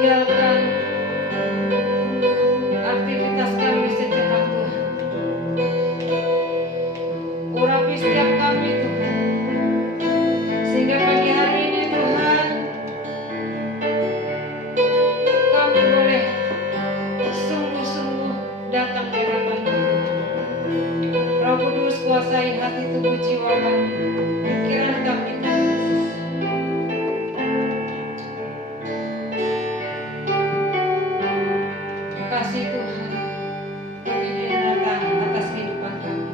meninggalkan aktivitas kami sejenak Tuhan. Urapi setiap kami Tuhan, sehingga pagi hari ini Tuhan kami boleh sungguh-sungguh datang di hadapan-Mu Tuhan. Roh Kudus kuasai hati tubuh jiwa kami, pikiran kami Tuhan Yesus. Kasih Tuhan kami nyata atas kehidupan kami.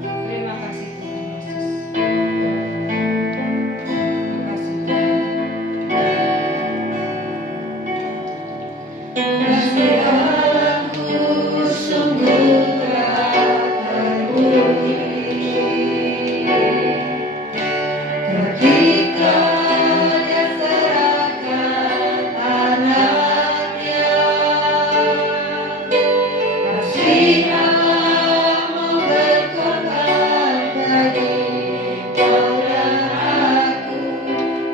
Terima kasih Tuhan Yesus. Terima kasih Tuhan. Kasih Allahku sungguh telah terbukti ketika Dia serahkan anaknya. Kasih Allah berkorban bagi kau dan aku.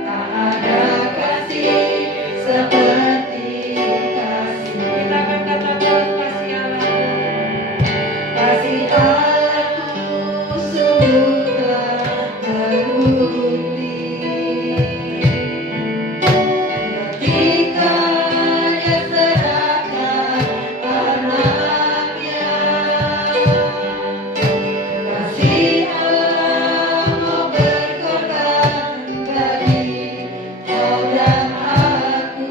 Tak ada kasih seperti kasih. Kita akan katakan kasih Allah. Kasih Allahku sungguh telah terbukti ketika Dia serahkan anaknya. Kasih Allah mau berkorban bagi kau dan aku.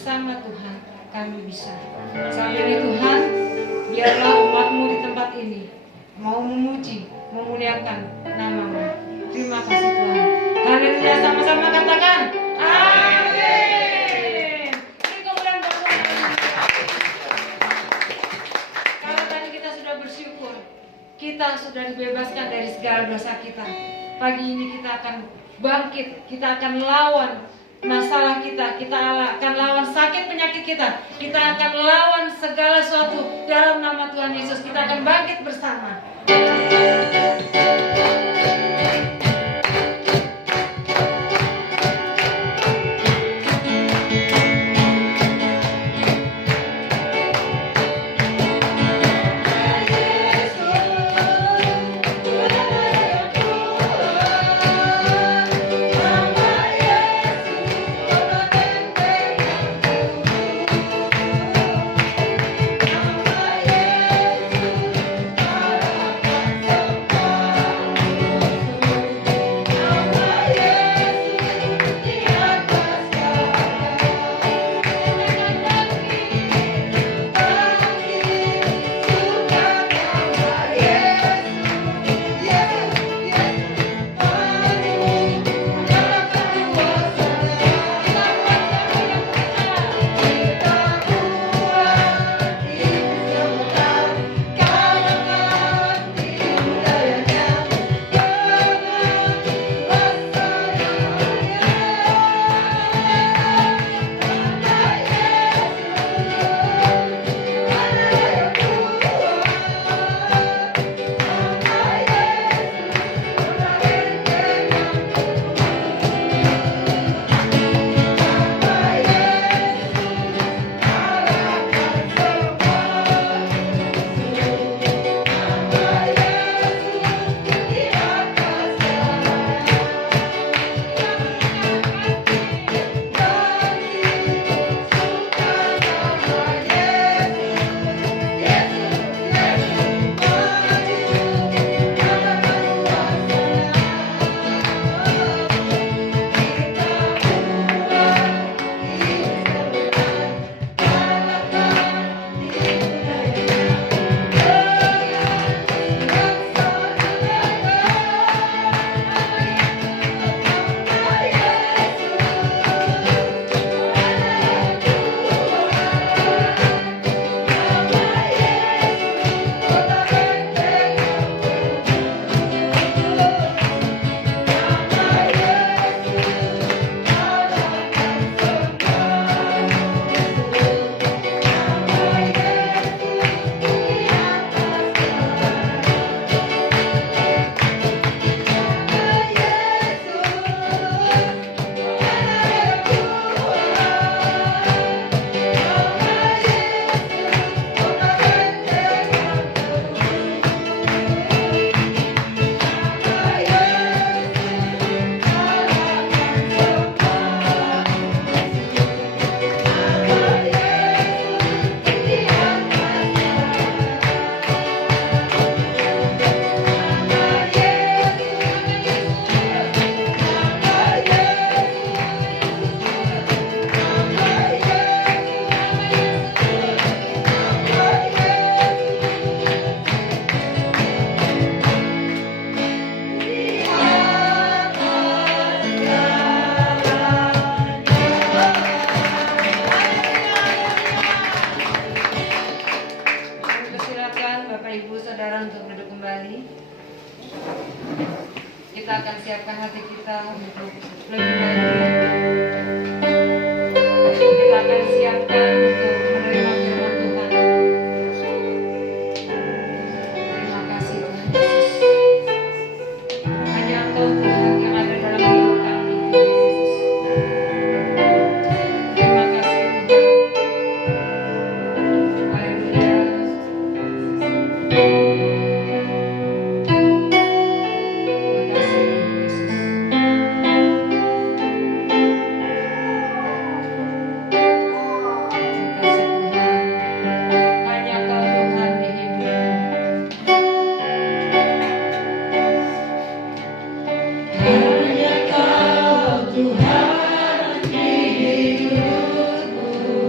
bersama Tuhan kami bisa. Saat ini Tuhan, biarlah umat-Mu di tempat ini mau memuji, memuliakan nama-Mu. Terima kasih Tuhan. Haleluya, sama-sama katakan amin. Beri kemuliaan buat Tuhan. Kalau tadi kita sudah bersyukur, kita sudah dibebaskan dari segala dosa kita. Pagi ini kita akan bangkit, kita akan lawan masalah kita akan lawan sakit penyakit kita akan lawan segala sesuatu dalam nama Tuhan Yesus. Kita akan bangkit bersama. Kita akan siapkan hati kita untuk lebih baik. Kita akan siapkan untuk menerima firman Tuhan. Terima kasih Tuhan Yesus. Hanya Engkau Tuhan yang ada dalam hidup kami, Yesus. Terima kasih Tuhan. Haleluya. Hanya Kau Tuhan di hidupku.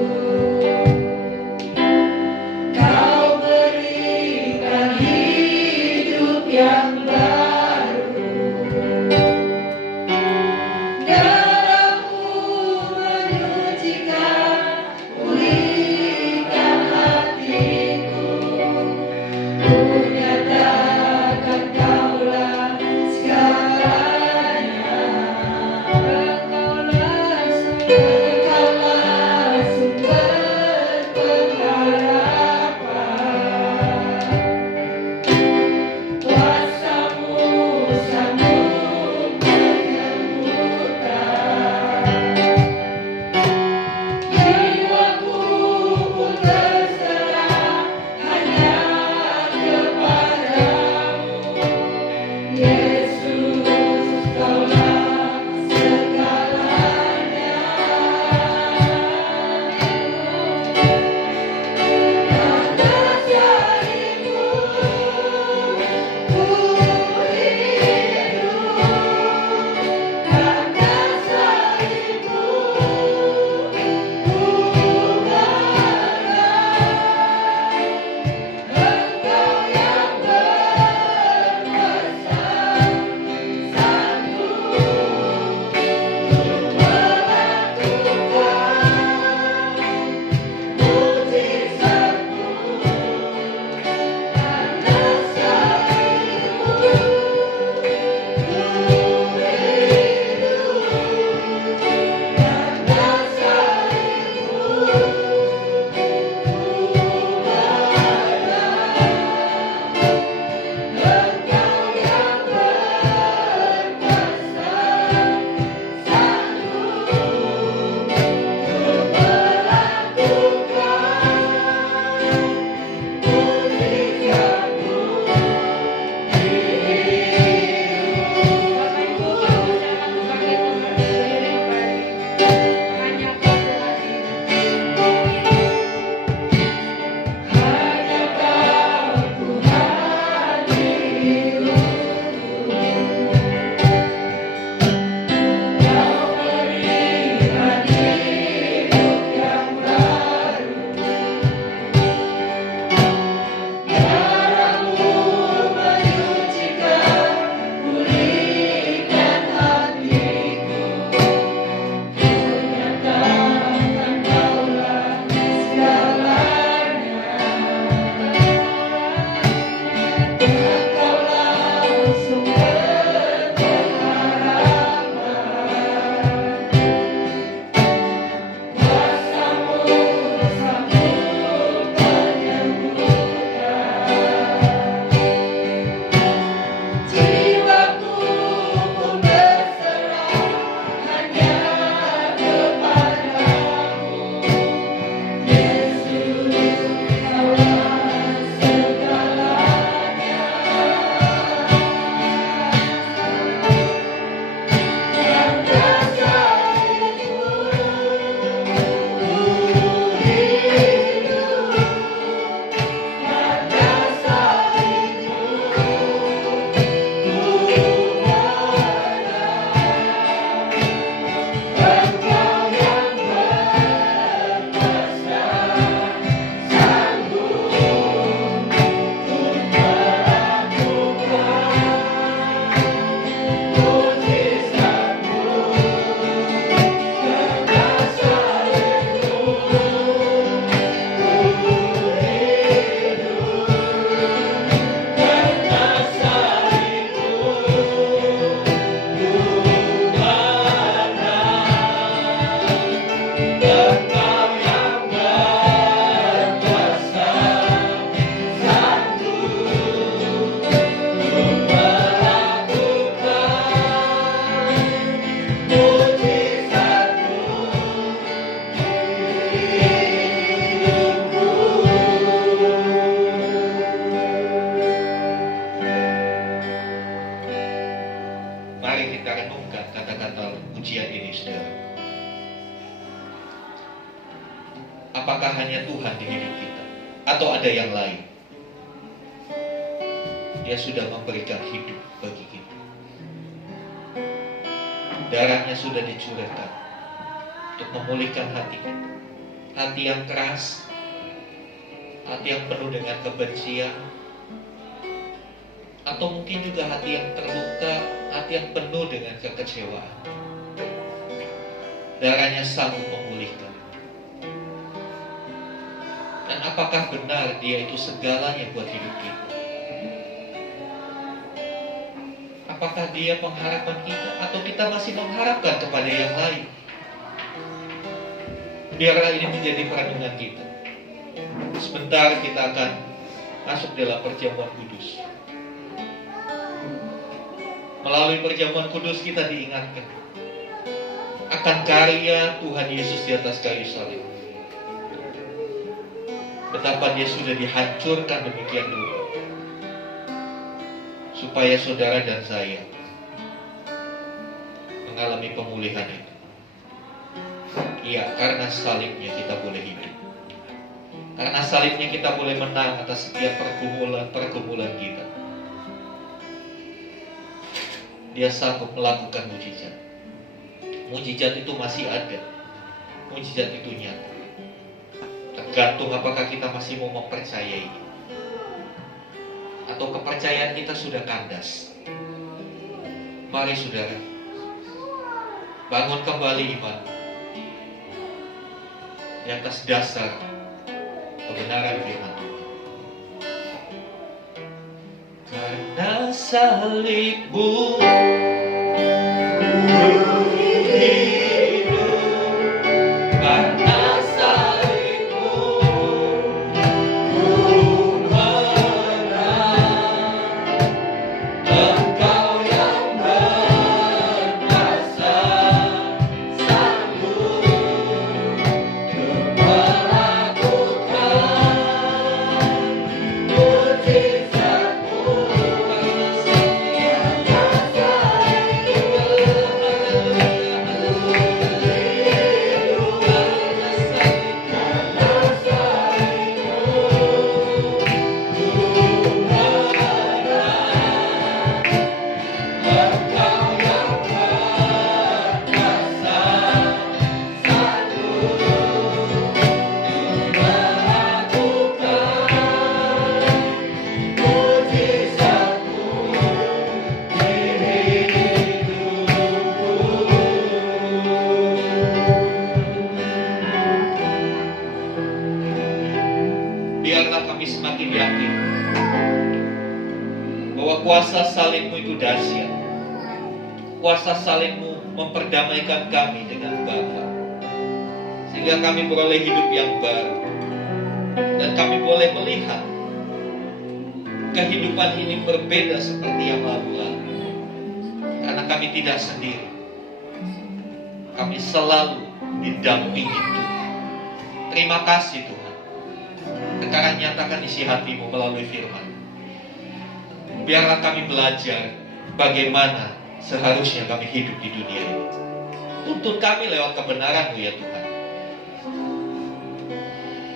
apakah hanya Tuhan di hidup kita atau ada yang lain? Dia sudah memberikan hidup bagi kita. Darahnya sudah dicurahkan untuk memulihkan hati kita. Hati yang keras, hati yang penuh dengan kebencian, atau mungkin juga hati yang terluka, hati yang penuh dengan kekecewaan. Darahnya sanggup memulihkan. Dan apakah benar Dia itu segalanya buat hidup kita? Apakah Dia pengharapan kita, atau kita masih mengharapkan kepada yang lain? Biarlah ini menjadi perenungan kita. Sebentar kita akan masuk dalam perjamuan kudus. Melalui perjamuan kudus kita diingatkan akan karya Tuhan Yesus di atas kayu salib. Betapa Dia sudah dihancurkan demikian rupa, supaya saudara dan saya mengalami pemulihan itu. Iya, karena salibnya kita boleh hidup. Karena salibnya kita boleh menang atas setiap pergumulan kita. Dia sanggup melakukan mujizat. Mujizat itu masih ada. Mujizat itu nyata. Tergantung apakah kita masih mau mempercayainya, atau kepercayaan kita sudah kandas. Mari saudara, bangun kembali iman di atas dasar kebenaran firman Tuhan. Karena salibmu kuasa salibmu itu dahsyat. Kuasa salibmu memperdamaikan kami dengan Bapa, sehingga kami beroleh hidup yang baru. Dan kami boleh melihat kehidupan ini berbeda seperti yang lalu-lalu, karena kami tidak sendiri. Kami selalu didampingi Tuhan. Terima kasih Tuhan. Sekarang nyatakan isi hatimu melalui firman. Biarlah kami belajar bagaimana seharusnya kami hidup di dunia ini. Tuntun kami lewat kebenaran-Mu ya Tuhan.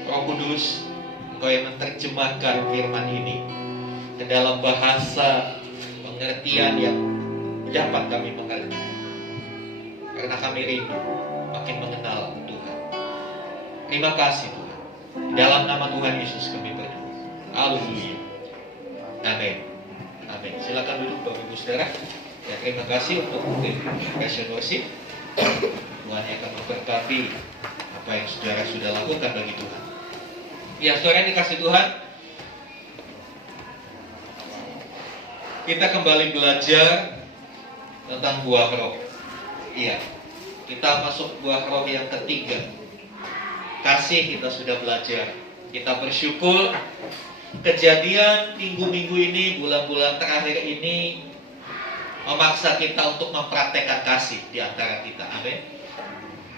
Roh Kudus, Engkau yang menerjemahkan firman ini ke dalam bahasa pengertian yang dapat kami mengerti. Karena kami rindu makin mengenal Tuhan. Terima kasih Tuhan. Dalam nama Tuhan Yesus kami berdoa. Haleluya. Amin. Amin. Silakan duduk Bapak Ibu Saudara. Ya, terima kasih untuk Passion Worship. Tuhan yang akan memberkati apa yang saudara sudah lakukan bagi Tuhan. Ya, saudara yang dikasih Tuhan, kita kembali belajar tentang buah roh. Iya, kita masuk buah roh yang ketiga. Kasih kita sudah belajar. Kita bersyukur kejadian minggu-minggu ini, bulan-bulan terakhir ini memaksa kita untuk mempraktekkan kasih di antara kita. Amin.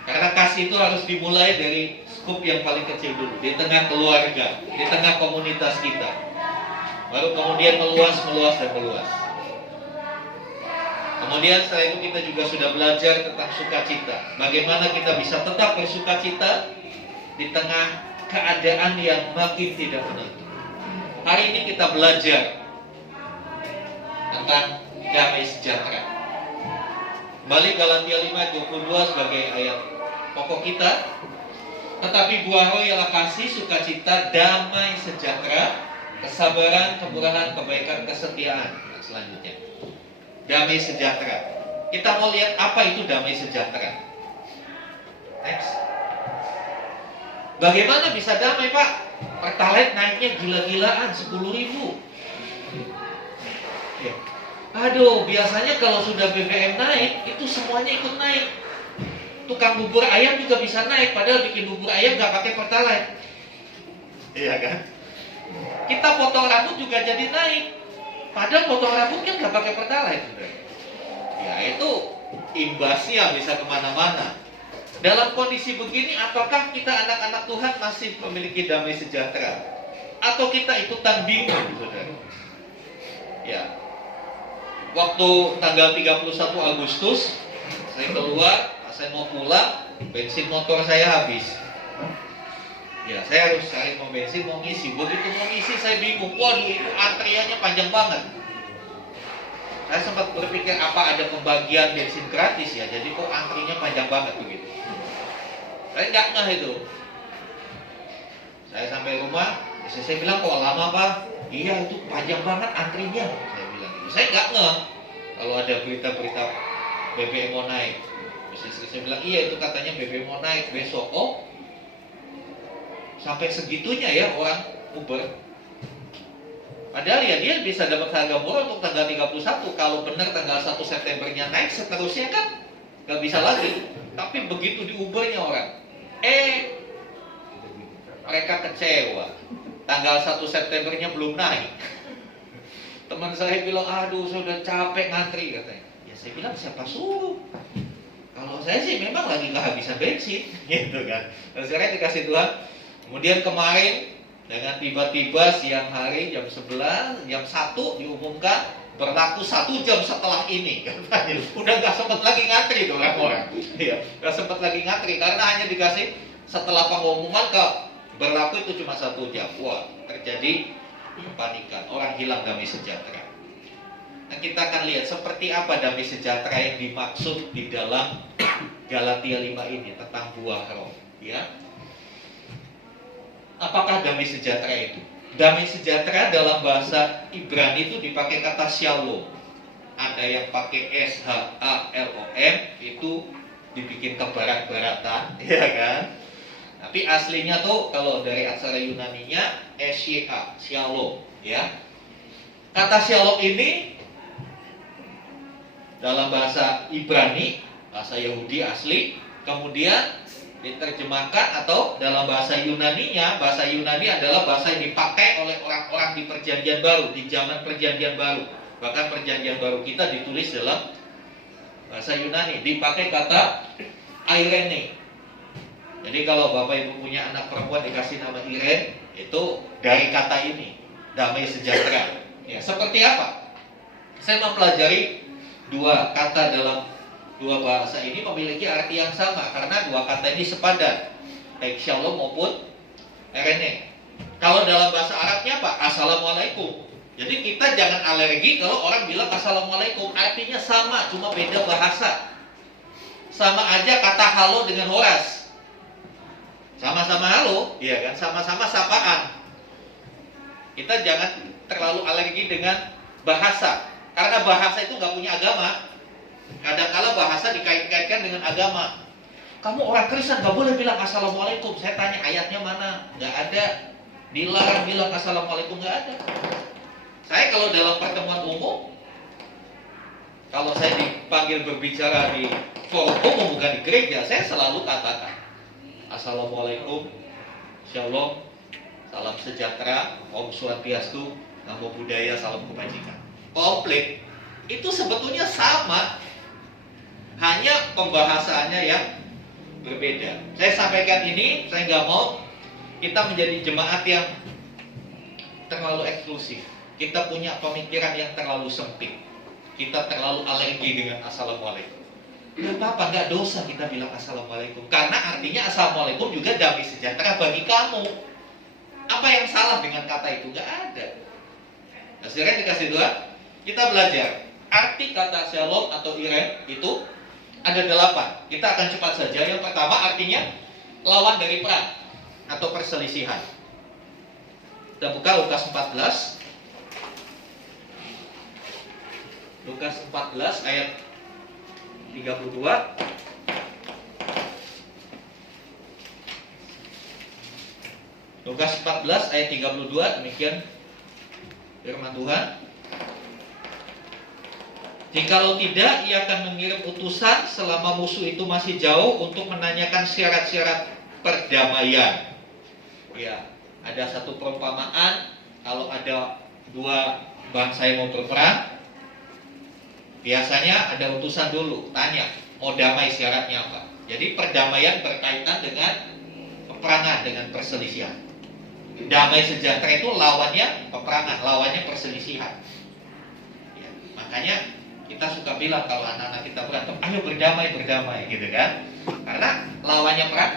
Karena kasih itu harus dimulai dari skup yang paling kecil dulu, di tengah keluarga, di tengah komunitas kita. Baru kemudian meluas dan meluas. Kemudian setelah itu kita juga sudah belajar tentang sukacita. Bagaimana kita bisa tetap bersukacita di tengah keadaan yang makin tidak menentu. Hari ini kita belajar tentang damai sejahtera. Kembali Galatia 5:22 sebagai ayat pokok kita. Tetapi buah roh ialah kasih, sukacita, damai sejahtera, kesabaran, kemurahan, kebaikan, kesetiaan. Nah, selanjutnya, damai sejahtera. Kita mau lihat apa itu damai sejahtera. Next. Bagaimana bisa damai, Pak? Pertalite naiknya gila-gilaan 10.000. Ya. Aduh, biasanya kalau sudah BBM naik, itu semuanya ikut naik. Tukang bubur ayam juga bisa naik, padahal bikin bubur ayam nggak pakai pertalite. Iya kan? Kita potong rambut juga jadi naik, padahal potong rambut kan nggak pakai pertalite. Ya itu imbasnya bisa kemana-mana. Dalam kondisi begini, apakah kita anak-anak Tuhan masih memiliki damai sejahtera? Atau kita ikutan bingung, saudara? Ya. Waktu tanggal 31 Agustus, saya keluar, saya mau pulang, bensin motor saya habis. Ya, saya harus cari mau bensin, mau ngisi. Begitu mau ngisi, saya bingung. Waduh, itu antriannya panjang banget. Saya sempat berpikir apa ada pembagian bensin gratis ya, jadi kok antrinya panjang banget begitu. Saya nggak ngeh itu. Saya sampai rumah, saya bilang kok lama Pak? Iya itu panjang banget antrinya. Saya bilang gitu. Saya nggak ngeh kalau ada berita-berita BBM mau naik. Saya bilang iya itu katanya BBM mau naik besok. Oh, sampai segitunya ya orang Uber. Padahal ya dia bisa dapat harga murah untuk tanggal 31. Kalau benar tanggal 1 Septembernya naik, seterusnya kan nggak bisa lagi. Tapi begitu di Ubernya orang, mereka kecewa. Tanggal 1 Septembernya belum naik. Teman saya bilang, aduh saya udah capek ngantri katanya. Ya saya bilang siapa suruh? Kalau saya sih memang lagi kehabisan bensin, gitu kan. Dan sekarang dikasih Tuhan. Kemudian kemarin dengan tiba-tiba siang hari jam 11, jam 1 diumumkan berlaku 1 jam setelah ini. Katanya. Udah nggak sempat lagi ngantri tuh orang-orang. Iya, nggak sempat lagi ngantri karena hanya dikasih setelah pengumuman ke berlaku itu cuma 1 jam. Wah, terjadi kepanikan. Orang hilang damai sejahtera. Nah, kita akan lihat seperti apa damai sejahtera yang dimaksud di dalam Galatia 5 ini tentang buah roh, ya. Apakah damai sejahtera itu? Damai sejahtera dalam bahasa Ibrani itu dipakai kata shalom. Ada yang pakai SHALOM, itu dibikin ke barat-baratan, ya kan? Tapi aslinya tuh kalau dari aksara Yunaninya SYA, shalom, ya. Kata shalom ini dalam bahasa Ibrani, bahasa Yahudi asli, kemudian diterjemahkan atau dalam bahasa Yunaninya, bahasa Yunani adalah bahasa yang dipakai oleh orang-orang di Perjanjian Baru, di zaman Perjanjian Baru. Bahkan Perjanjian Baru kita ditulis dalam bahasa Yunani, dipakai kata Irene. Jadi kalau Bapak Ibu punya anak perempuan dikasih nama Irene, itu dari kata ini, damai sejahtera. Ya, seperti apa? Saya mempelajari dua kata dalam dua bahasa ini memiliki arti yang sama karena dua kata ini sepadan, baik shalom maupun erene. Kalau dalam bahasa Arabnya apa? Assalamualaikum. Jadi kita jangan alergi kalau orang bilang assalamualaikum, artinya sama, cuma beda bahasa. Sama aja kata halo dengan horas, sama-sama halo, iya kan? Sama-sama sapaan. Kita jangan terlalu alergi dengan bahasa. Karena bahasa itu nggak punya agama. Kadang-kala bahasa dikait-kaitkan dengan agama. Kamu orang Kristen nggak boleh bilang assalamualaikum. Saya tanya ayatnya mana? Nggak ada. Dilarang bilang assalamualaikum, nggak ada. Saya kalau dalam pertemuan umum, kalau saya dipanggil berbicara di forum umum bukan di gereja, saya selalu katakan assalamualaikum, shalom, salam sejahtera, om swastiastu, namo buddhaya, salam kebajikan. Komplit itu sebetulnya sama, hanya pembahasannya yang berbeda. Saya sampaikan ini, saya nggak mau kita menjadi jemaat yang terlalu eksklusif. Kita punya pemikiran yang terlalu sempit. Kita terlalu alergi dengan assalamualaikum. Nggak apa-apa, nggak dosa kita bilang assalamualaikum. Karena artinya assalamualaikum juga damai sejahtera bagi kamu. Apa yang salah dengan kata itu? Nggak ada. Nah, sekarang dikasih Tuhan, kita belajar arti kata shalom atau irem itu ada 8. Kita akan cepat saja. Yang pertama artinya lawan dari perang atau perselisihan. Kita buka Lukas 14. Lukas 14 ayat 32. Lukas 14 ayat 32, demikian firman Tuhan. Jikalau tidak, ia akan mengirim utusan selama musuh itu masih jauh untuk menanyakan syarat-syarat perdamaian. Ya, ada satu perumpamaan, kalau ada dua bangsa yang mau berperang, biasanya ada utusan dulu, tanya, mau damai syaratnya apa. Jadi perdamaian berkaitan dengan peperangan, dengan perselisihan. Damai sejahtera itu lawannya peperangan, lawannya perselisihan. Ya, makanya kita suka bilang kalau anak-anak kita berantem, ayo berdamai, gitu kan? Karena lawannya perang,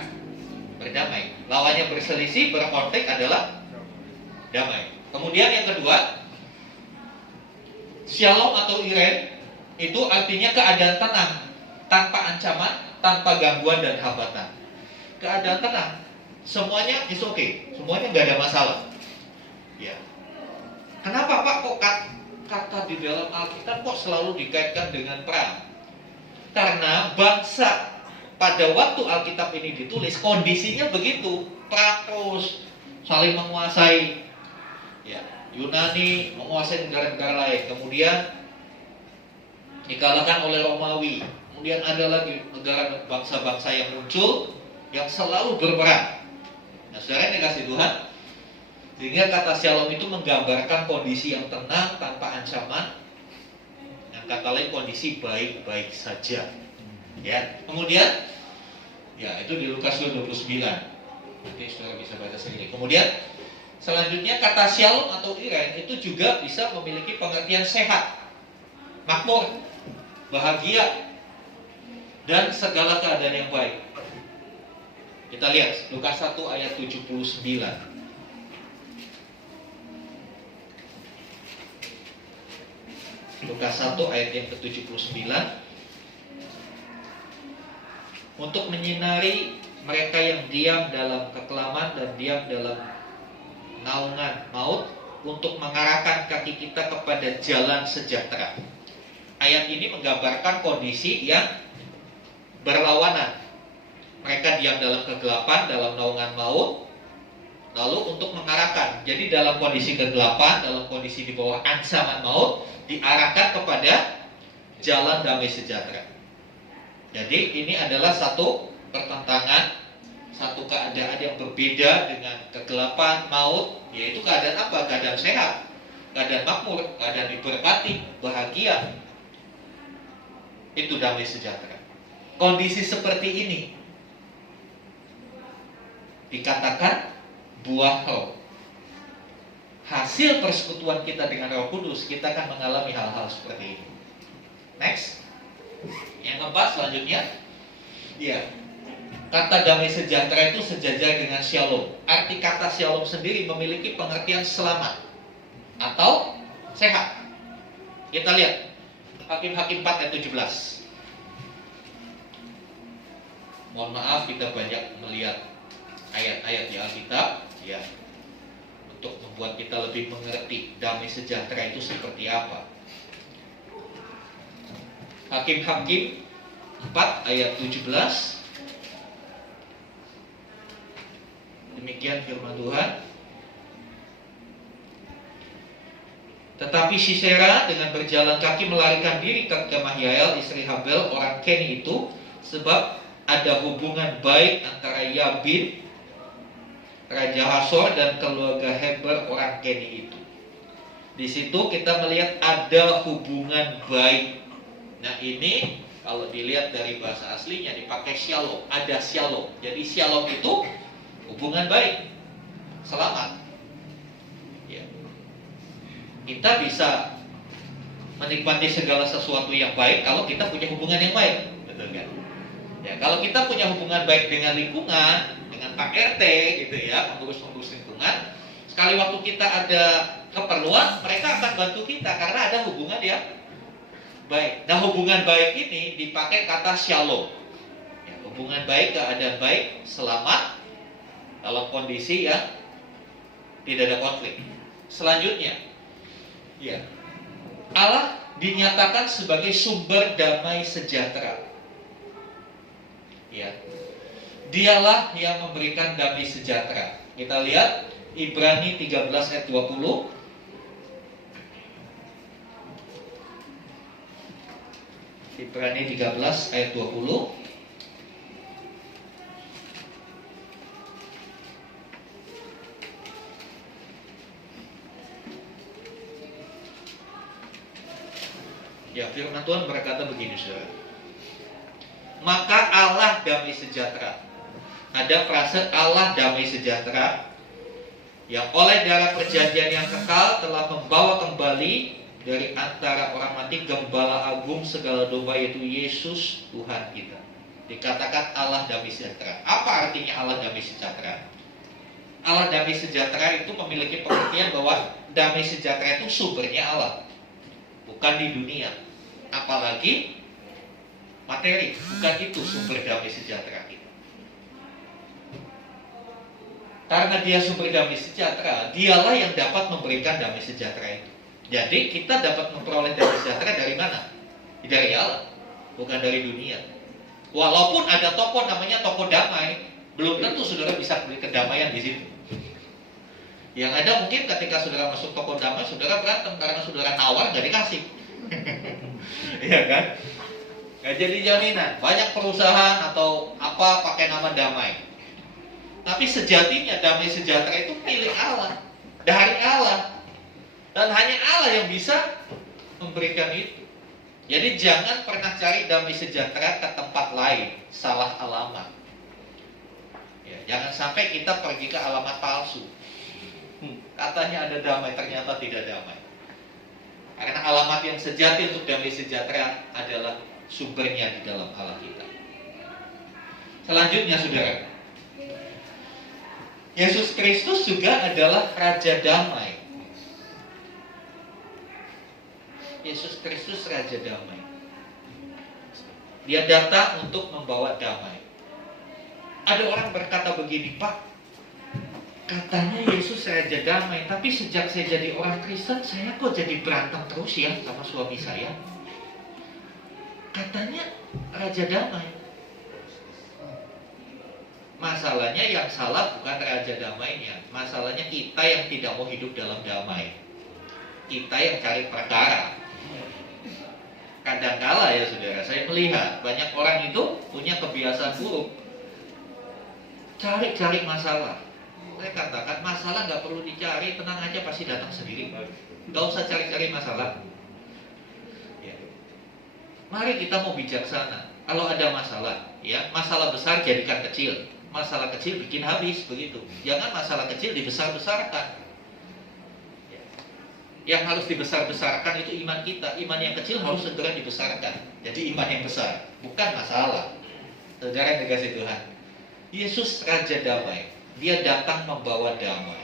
berdamai. Lawannya berselisih, berkonflik adalah damai. Kemudian yang kedua, shalom atau irem itu artinya keadaan tenang, tanpa ancaman, tanpa gangguan dan hambatan. Keadaan tenang, semuanya is okay, semuanya nggak ada masalah. Ya. Kenapa Pak kok kata di dalam Alkitab kok selalu dikaitkan dengan perang? Karena bangsa pada waktu Alkitab ini ditulis kondisinya begitu, perang terus, saling menguasai. Ya, Yunani menguasai negara-negara lain, kemudian dikalahkan oleh Romawi. Kemudian ada lagi negara bangsa-bangsa yang muncul yang selalu berperang. Nah, sekarang dikasih Tuhan, sehingga kata shalom itu menggambarkan kondisi yang tenang tanpa ancaman. Yang kata lain kondisi baik-baik saja. Ya, kemudian ya itu di Lukas 29. Nanti saudara bisa baca sendiri. Kemudian selanjutnya kata shalom atau irem itu juga bisa memiliki pengertian sehat, makmur, bahagia, dan segala keadaan yang baik. Kita lihat Lukas 1 ayat 79. Lukas 1 ayat yang ke-79. Untuk menyinari mereka yang diam dalam kekelaman dan diam dalam naungan maut, untuk mengarahkan kaki kita kepada jalan sejahtera. Ayat ini menggambarkan kondisi yang berlawanan. Mereka diam dalam kegelapan, dalam naungan maut, lalu untuk mengarahkan. Jadi dalam kondisi kegelapan, dalam kondisi di bawah ancaman maut, diarahkan kepada jalan damai sejahtera. Jadi ini adalah satu pertentangan, satu keadaan yang berbeda dengan kegelapan, maut, yaitu keadaan apa? Keadaan sehat, keadaan makmur, keadaan diberkati, bahagia. Itu damai sejahtera. Kondisi seperti ini dikatakan buah roh. Hasil persekutuan kita dengan Roh Kudus, kita akan mengalami hal-hal seperti ini. Next. Yang keempat selanjutnya, ya, kata damai sejahtera itu sejajar dengan shalom. Arti kata shalom sendiri memiliki pengertian selamat atau sehat. Kita lihat Hakim-Hakim 4 ayat 17. Mohon maaf kita banyak melihat ayat-ayat di Alkitab, ya, untuk membuat kita lebih mengerti damai sejahtera itu seperti apa. Hakim-Hakim 4 ayat 17. Demikian firman Tuhan. Tetapi Sisera dengan berjalan kaki melarikan diri ke kemah Yael, istri Habel, orang Keni itu, sebab ada hubungan baik antara Yabin, Raja Hasor, dan keluarga Heber, orang Keni itu. Di situ kita melihat ada hubungan baik. Nah ini kalau dilihat dari bahasa aslinya dipakai shalom, ada shalom. Jadi shalom itu hubungan baik, selamat. Ya. Kita bisa menikmati segala sesuatu yang baik kalau kita punya hubungan yang baik, betul kan? Ya, kalau kita punya hubungan baik dengan lingkungan, dengan Pak RT gitu ya, pengurus-pengurus lingkungan, sekali waktu kita ada keperluan, mereka akan bantu kita karena ada hubungan yang baik. Nah, hubungan baik ini dipakai kata shalom. Ya, hubungan baik, keadaan baik, selamat dalam kondisi yang tidak ada konflik. Selanjutnya, ya, Allah dinyatakan sebagai sumber damai sejahtera. Ya, dialah yang memberikan damai sejahtera. Kita lihat Ibrani 13 ayat 20. Ibrani 13 ayat 20. Ya, firman Tuhan berkata begini, saudara. Maka Allah damai sejahtera. Ada frase Allah damai sejahtera yang oleh darah perjanjian yang kekal telah membawa kembali dari antara orang mati Gembala Agung segala domba, yaitu Yesus Tuhan kita. Dikatakan Allah damai sejahtera. Apa artinya Allah damai sejahtera? Allah damai sejahtera itu memiliki pengertian bahwa damai sejahtera itu sumbernya Allah, bukan di dunia, apalagi materi. Bukan itu sumber damai sejahtera kita. Karena dia sumber damai sejahtera, dialah yang dapat memberikan damai sejahtera itu. Jadi kita dapat memperoleh damai sejahtera dari mana? Dari Allah, bukan dari dunia. Walaupun ada toko namanya toko damai, belum tentu saudara bisa beli kedamaian di situ. Yang ada mungkin ketika saudara masuk toko damai, saudara berantem karena saudara nawar nggak dikasih. Iya kan? Nggak jadi jaminan. Banyak perusahaan atau apa pakai nama damai. Tapi sejatinya damai sejahtera itu milik Allah, dari Allah, dan hanya Allah yang bisa memberikan itu. Jadi jangan pernah cari damai sejahtera ke tempat lain, salah alamat. Ya, jangan sampai kita pergi ke alamat palsu. Katanya ada damai, ternyata tidak damai. Karena alamat yang sejati untuk damai sejahtera adalah sumbernya di dalam Allah kita. Selanjutnya, saudara, Yesus Kristus juga adalah Raja Damai. Yesus Kristus Raja Damai. Dia datang untuk membawa damai. Ada orang berkata begini, Pak, katanya Yesus Raja Damai, tapi sejak saya jadi orang Kristen, saya kok jadi berantem terus ya sama suami saya. Katanya Raja Damai. Masalahnya yang salah bukan Raja Damainya. Masalahnya kita yang tidak mau hidup dalam damai. Kita yang cari perkara. Kadangkala ya saudara, saya melihat banyak orang itu punya kebiasaan buruk, cari-cari masalah. Saya katakan masalah nggak perlu dicari, tenang aja pasti datang sendiri. Nggak usah cari-cari masalah. Ya. Mari kita mau bijaksana. Kalau ada masalah, ya masalah besar jadikan kecil, masalah kecil bikin habis begitu. Jangan masalah kecil dibesar-besarkan. Yang harus dibesar-besarkan itu iman kita. Iman yang kecil harus segera dibesarkan. Jadi iman yang besar, bukan masalah. Saudara yang dikasih Tuhan, Yesus Raja Damai. Dia datang membawa damai.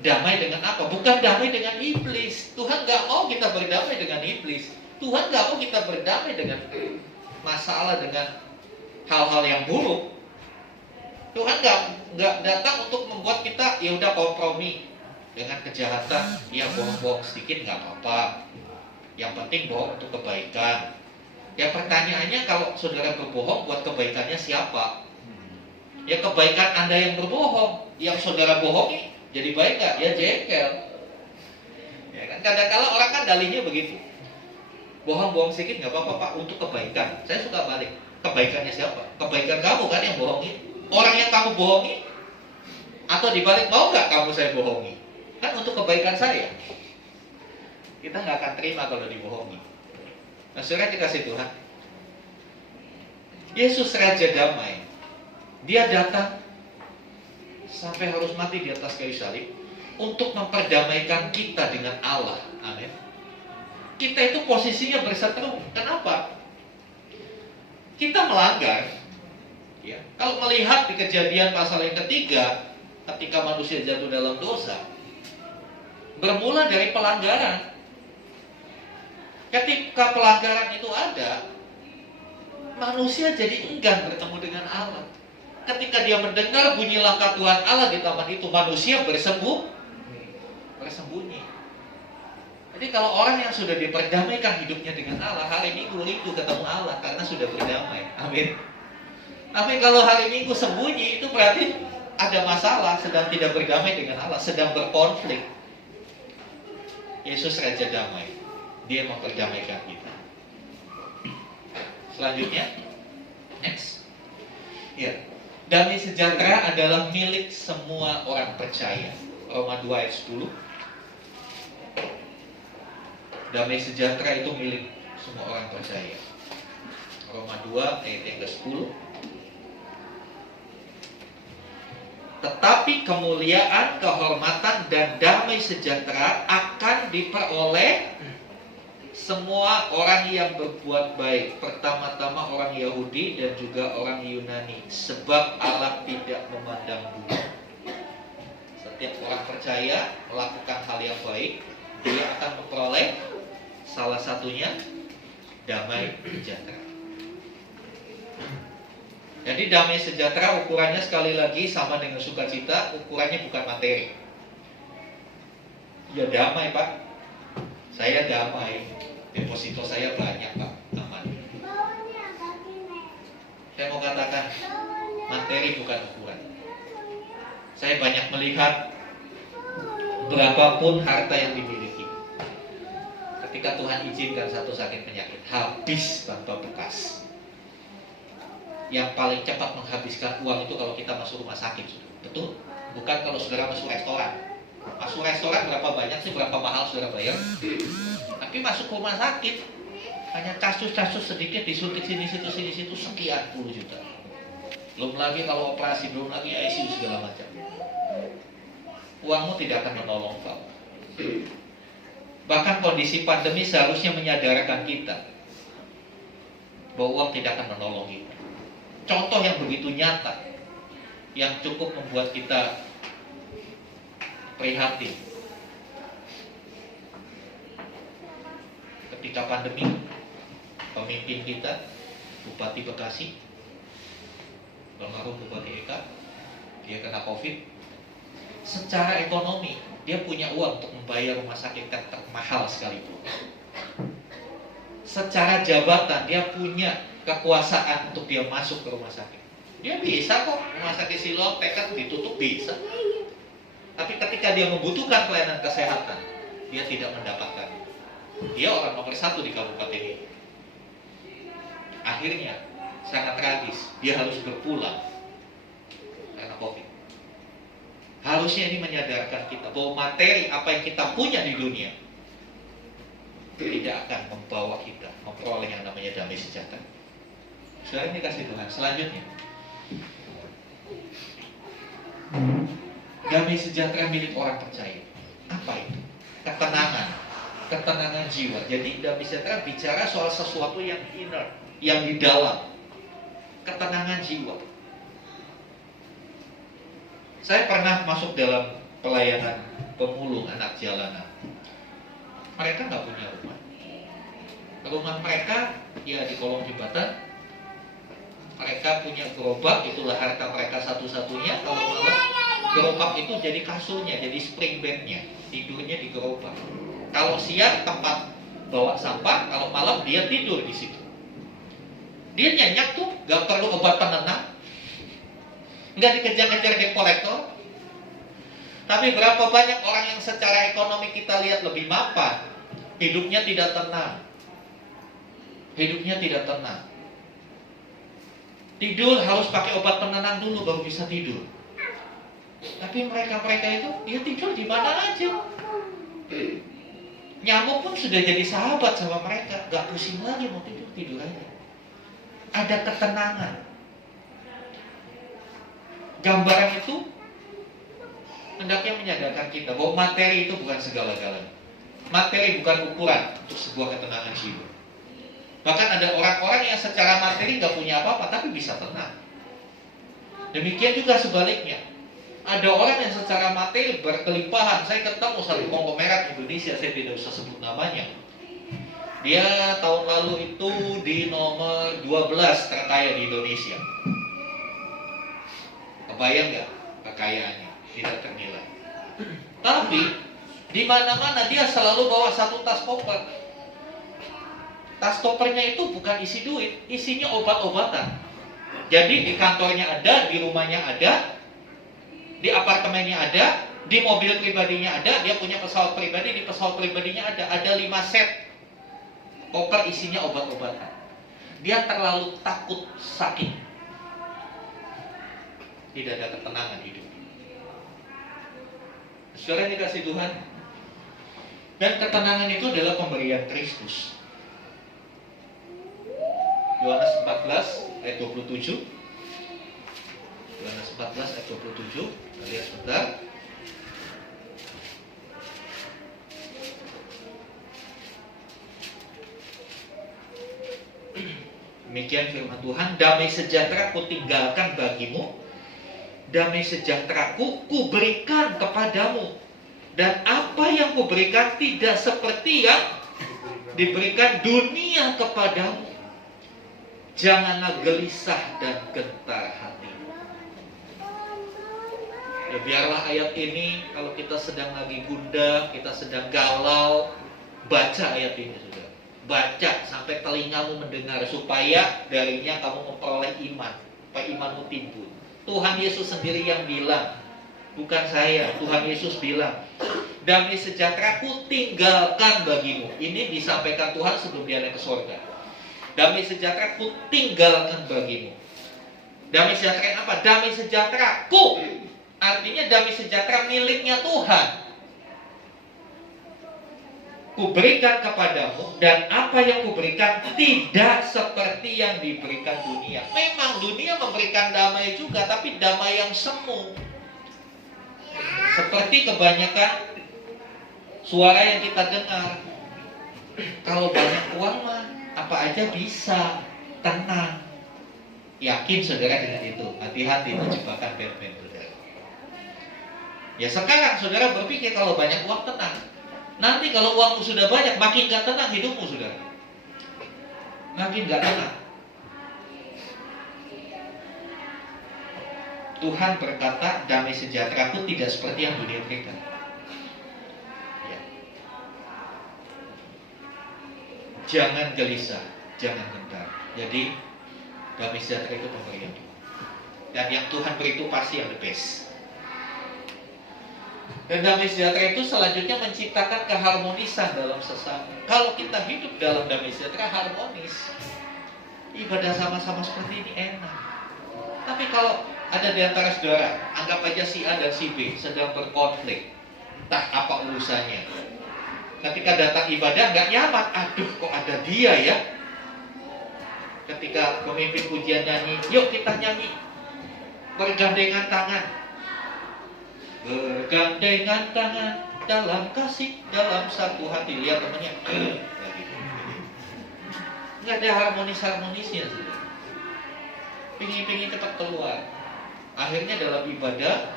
Damai dengan apa? Bukan damai dengan iblis. Tuhan gak mau kita berdamai dengan iblis. Tuhan gak mau kita berdamai dengan masalah, dengan hal-hal yang buruk. Tuhan gak datang untuk membuat kita ya udah kompromi dengan kejahatan. Ya bohong-bohong sedikit gak apa-apa. Yang penting bohong untuk kebaikan. Ya pertanyaannya, kalau saudara berbohong, buat kebaikannya siapa? Ya kebaikan Anda yang berbohong. Yang saudara bohongi jadi baik gak? Ya jengkel. Ya kan, kadang-kala orang kan dalihnya begitu. Bohong-bohong sedikit gak apa-apa Pak, untuk kebaikan. Saya suka balik, kebaikannya siapa? Kebaikan kamu kan yang bohongi. Orang yang kamu bohongi, atau dibalik, mau gak kamu saya bohongi? Kan untuk kebaikan saya. Kita gak akan terima kalau dibohongi. Nah saudara dikasih Tuhan, Yesus Raja Damai. Dia datang sampai harus mati di atas kayu salib untuk memperdamaikan kita dengan Allah. Amin. Kita itu posisinya berseteru. Kenapa? kita melanggar. Ya, kalau melihat di Kejadian pasal yang ketiga, ketika manusia jatuh dalam dosa, bermula dari pelanggaran. Ketika pelanggaran itu ada, manusia jadi enggan bertemu dengan Allah. Ketika dia mendengar bunyi langkah Tuhan Allah di taman itu, manusia bersembunyi. Jadi kalau orang yang sudah diperdamaikan hidupnya dengan Allah, hari Minggu rindu ketemu Allah karena sudah berdamai. Amin. Tapi kalau hari Minggu sembunyi, itu berarti ada masalah, sedang tidak berdamai dengan Allah, sedang berkonflik. Yesus Raja Damai, Dia memperdamaikan kita. Selanjutnya, next. Ya, damai sejahtera adalah milik semua orang percaya. Roma 2 ayat 10. Damai sejahtera itu milik semua orang percaya. Roma 2 ayat yang ke-10. Tetapi kemuliaan, kehormatan, dan damai sejahtera akan diperoleh semua orang yang berbuat baik. Pertama-tama orang Yahudi dan juga orang Yunani. Sebab Allah tidak memandang bulu. Setiap orang percaya melakukan hal yang baik, dia akan memperoleh salah satunya damai sejahtera. Jadi damai sejahtera ukurannya sekali lagi sama dengan sukacita, ukurannya bukan materi. Ya damai Pak, saya damai, deposito saya banyak Pak, aman. Saya mau katakan, materi bukan ukuran. Saya banyak melihat berapapun harta yang dimiliki, ketika Tuhan izinkan satu sakit penyakit, habis tanpa bekas. Yang paling cepat menghabiskan uang itu kalau kita masuk rumah sakit. Betul? Bukan kalau saudara masuk restoran. Masuk restoran berapa banyak sih, berapa mahal saudara bayar? Tapi masuk rumah sakit, hanya kasus-kasus sedikit disuntik sini situ sekian puluh juta. Belum lagi kalau operasi, belum lagi ICU segala macam. Uangmu tidak akan menolong kamu. Bahkan kondisi pandemi seharusnya menyadarkan kita bahwa uang tidak akan menolong kita. Contoh yang begitu nyata, yang cukup membuat kita prihatin. Ketika pandemi, pemimpin kita, Bupati Bekasi, almarhum Bupati Eka, dia kena COVID. Secara ekonomi, dia punya uang untuk membayar rumah sakit yang termahal sekalipun. Secara jabatan, dia punya kekuasaan untuk dia masuk ke rumah sakit. Dia bisa kok, rumah sakit Siloam tekad ditutup bisa. Tapi ketika dia membutuhkan pelayanan kesehatan, dia tidak mendapatkan. Dia orang nomor 1 di kabupaten ini. Akhirnya sangat tragis, dia harus berpulang karena COVID. Harusnya ini menyadarkan kita bahwa materi apa yang kita punya di dunia tidak akan membawa kita memperoleh yang namanya damai sejahtera. Saudara ini kasih Tuhan. Selanjutnya, damai sejahtera milik orang percaya. Apa itu? Ketenangan jiwa. Jadi damai sejahtera bicara soal sesuatu yang inner, yang di dalam. Ketenangan jiwa. Saya pernah masuk dalam pelayanan pemulung anak jalanan. Mereka nggak punya rumah. Rumah mereka ya di kolong jembatan. Mereka punya gerobak, itulah harta mereka satu-satunya. Kalau malam, gerobak itu jadi kasurnya, jadi spring bednya, tidurnya di gerobak. Kalau siang tempat bawa sampah, kalau malam dia tidur di situ. Dia nyenyak tuh, gak perlu obat penenang, nggak dikejar-kejar geng kolektor. Tapi berapa banyak orang yang secara ekonomi kita lihat lebih mapan, hidupnya tidak tenang. Hidupnya tidak tenang. Tidur harus pakai obat penenang dulu baru bisa tidur. Tapi mereka itu dia tidur di mana aja. Nyamuk pun sudah jadi sahabat sama mereka, gak pusing lagi mau tidur aja. Ada ketenangan. Gambaran itu hendaknya menyadarkan kita bahwa materi itu bukan segala-galanya. Materi bukan ukuran untuk sebuah ketenangan jiwa. Bahkan ada orang-orang yang secara materi nggak punya apa-apa tapi bisa tenang. Demikian juga sebaliknya. Ada orang yang secara materi berkelimpahan. Saya ketemu satu konglomerat Indonesia, saya tidak usah sebut namanya. Dia tahun lalu itu di nomor 12 terkaya di Indonesia. Kebayang nggak kekayaannya? Tidak ternilai. Tapi di mana-mana dia selalu bawa satu tas koper. Tas kopernya itu bukan isi duit, isinya obat-obatan. Jadi di kantornya ada, di rumahnya ada, di apartemennya ada, di mobil pribadinya ada, dia punya pesawat pribadi, di pesawat pribadinya ada 5 set koper isinya obat-obatan. Dia terlalu takut sakit. Tidak ada ketenangan hidup. Saudara yang dikasih Tuhan, dan ketenangan itu adalah pemberian Kristus. Yohanes 14 ayat 27. Yohanes 14 ayat 27. Kita lihat sebentar. Demikian firman Tuhan, damai sejahtera ku tinggalkan bagimu, damai sejahteraku ku berikan kepadamu, dan apa yang ku berikan tidak seperti yang diberikan dunia kepadamu. Janganlah gelisah dan gentar hati. Ya biarlah ayat ini kalau kita sedang lagi gundah, kita sedang galau, baca ayat ini sudah. Baca sampai telingamu mendengar, supaya darinya kamu memperoleh iman, supaya imanmu timbul. Tuhan Yesus sendiri yang bilang, bukan saya. Tuhan Yesus bilang, damai sejahteraku tinggalkan bagimu. Ini disampaikan Tuhan sebelum dia naik ke surga. Damai sejahteraku tinggalkan bagimu. Damai sejahtera apa? Damai sejahteraku. Artinya damai sejahtera miliknya Tuhan. Kuberikan kepadamu, dan apa yang kuberikan tidak seperti yang diberikan dunia. Memang dunia memberikan damai juga, tapi damai yang semu. Seperti kebanyakan suara yang kita dengar. Kalau banyak uang mah apa aja bisa, tenang. Yakin saudara dengan itu? Hati-hati, itu jebakan Batman, saudara. Ya sekarang saudara berpikir kalau banyak uang tenang. Nanti kalau uangmu sudah banyak, makin gak tenang hidupmu, saudara. Makin gak tenang. Tuhan berkata, damai sejahteraku tidak seperti yang dunia berikan. Ya. Jangan gelisah, jangan gentar. Jadi, damai sejahtera itu pemberian Tuhan. Dan yang Tuhan beri itu pasti yang the best. Dan damai sejahtera itu selanjutnya menciptakan keharmonisan dalam sesama. Kalau kita hidup dalam damai sejahtera harmonis, ibadah sama-sama seperti ini enak. Tapi kalau ada di antara saudara, anggap aja si A dan si B sedang berkonflik, entah apa urusannya. Ketika datang ibadah nggak nyaman, aduh kok ada dia ya. Ketika pemimpin pujian nyanyi, yuk kita nyanyi bergandengan tangan. Bergandengan tangan dalam kasih, dalam satu hati. Lihat temannya, nggak ada harmonisnya sudah. Pingin cepat keluar. Akhirnya dalam ibadah,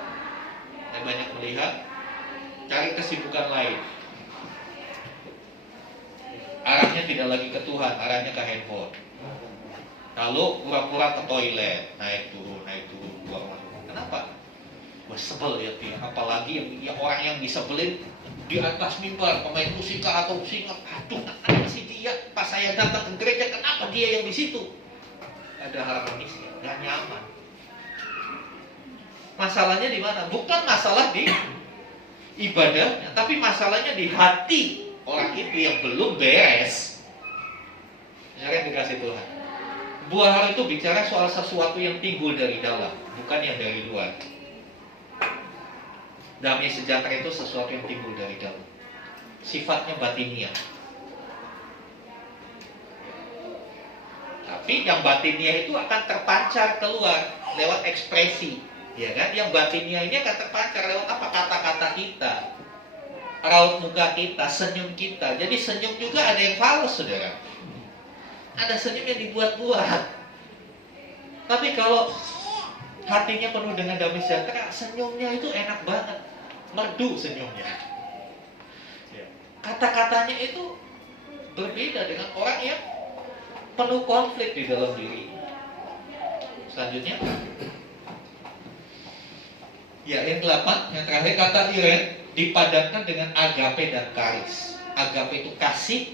saya banyak melihat cari kesibukan lain. Arahnya tidak lagi ke Tuhan, arahnya ke handphone. Lalu pura-pura ke toilet, naik turun, keluar masuk. Kenapa? Wah sebel ya dia, apalagi yang orang yang disebelin di atas mimbar, pemain musika atau singa. Aduh, kenapa sih dia? Pas saya datang ke gereja, kenapa dia yang di situ? Ada harmonisnya, nggak nyaman. Masalahnya di mana? Bukan masalah di ibadahnya, tapi masalahnya di hati orang itu yang belum beres. Yang dikasih Tuhan. Buah hara itu bicara soal sesuatu yang timbul dari dalam, bukan yang dari luar. Damai sejahtera itu sesuatu yang timbul dari dalam. Sifatnya batiniah. Tapi yang batiniah itu akan terpancar keluar lewat ekspresi, ya kan? Yang batiniah ini akan terpancar lewat apa? Kata-kata kita, raut muka kita, senyum kita. Jadi senyum juga ada yang fals, saudara. ada senyum yang dibuat-buat. Tapi kalau hatinya penuh dengan damai sejahtera, senyumnya itu enak banget, merdu senyumnya. Kata-katanya itu berbeda dengan orang yang penuh konflik di dalam diri. Selanjutnya, ya yang 8, yang terakhir, kata iren dipadankan dengan agape dan karis. Agape itu kasih,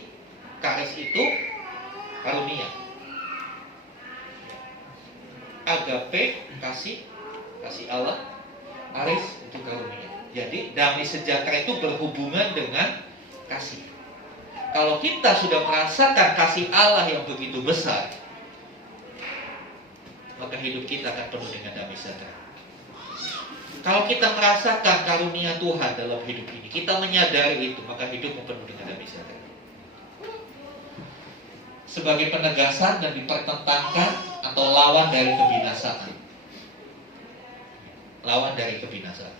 karis itu karunia. Agape kasih Allah, karis itu karunia. Jadi damai sejahtera itu berhubungan dengan kasih. Kalau kita sudah merasakan kasih Allah yang begitu besar, maka hidup kita akan penuh dengan damai sejahtera. Kalau kita merasakan karunia Tuhan dalam hidup ini, kita menyadari itu, maka hidupmu penuh dengan damai sejahtera. Sebagai penegasan dan dipertentangkan atau lawan dari kebinasaan. Lawan dari kebinasaan.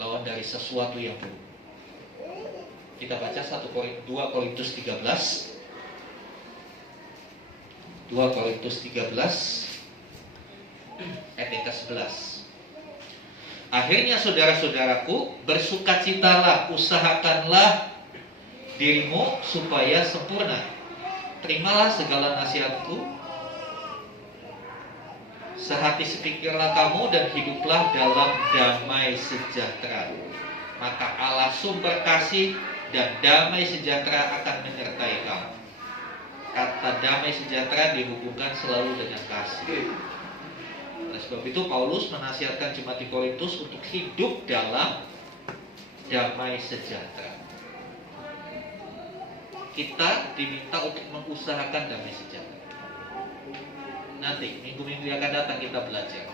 Lawan dari sesuatu yang buruk. Kita baca 2 Korintus 13. 2 Korintus 13 ayat yang ke-11. Akhirnya saudara-saudaraku, bersukacitalah, usahakanlah dirimu supaya sempurna. Terimalah segala nasihatku, sehati sepikirlah kamu dan hiduplah dalam damai sejahtera. Maka Allah sumber kasih dan damai sejahtera akan menyertai kamu. Kata damai sejahtera dihubungkan selalu dengan kasih. Oleh sebab itu Paulus menasihatkan jemaat di Korintus untuk hidup dalam damai sejahtera. Kita diminta untuk mengusahakan damai sejahtera. Nanti minggu-minggu yang akan datang kita belajar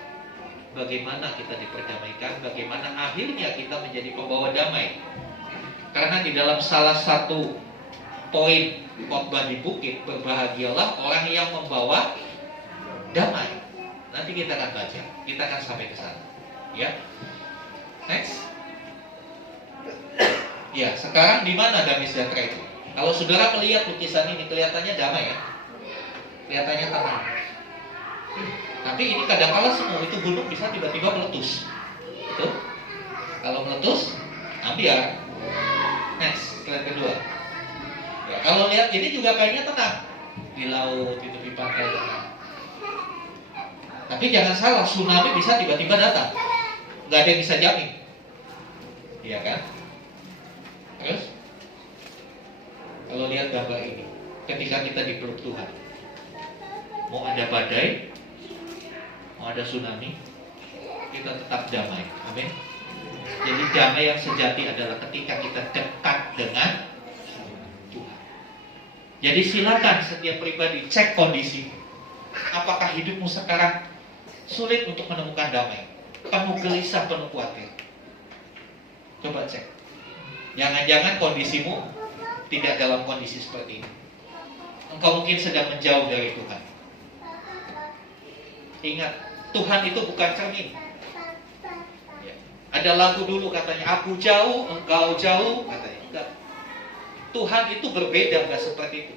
bagaimana kita diperdamaikan, bagaimana akhirnya kita menjadi pembawa damai. Karena di dalam salah satu poin khotbah di bukit, berbahagialah orang yang membawa damai. Nanti kita akan baca, kita akan sampai ke sana. Ya, next. Ya, sekarang di mana damai sejahtera itu? Kalau saudara melihat lukisan ini, kelihatannya damai ya, kelihatannya tenang. Tapi ini kadang-kala semua itu gunung bisa tiba-tiba meletus. Itu, kalau meletus, ambiar. Next, slide kedua. Ya, kalau lihat ini juga kayaknya tenang di laut, di tepi pantai tenang. Tapi jangan salah, tsunami bisa tiba-tiba datang. Nggak ada yang bisa jamin. Iya kan? Terus, kalau lihat gambar ini, ketika kita dipeluk Tuhan, mau ada badai, mau ada tsunami, kita tetap damai. Amin. Jadi damai yang sejati adalah ketika kita dekat dengan Tuhan. Jadi silakan setiap pribadi cek kondisi. Apakah hidupmu sekarang sulit untuk menemukan damai? Penuh gelisah, penuh khawatir. Coba cek. Jangan-jangan kondisimu tidak dalam kondisi seperti ini. Engkau mungkin sedang menjauh dari Tuhan. Ingat, Tuhan itu bukan cermin. Ada lagu dulu katanya, aku jauh, engkau jauh, katanya. Enggak. Tuhan itu berbeda, enggak seperti itu.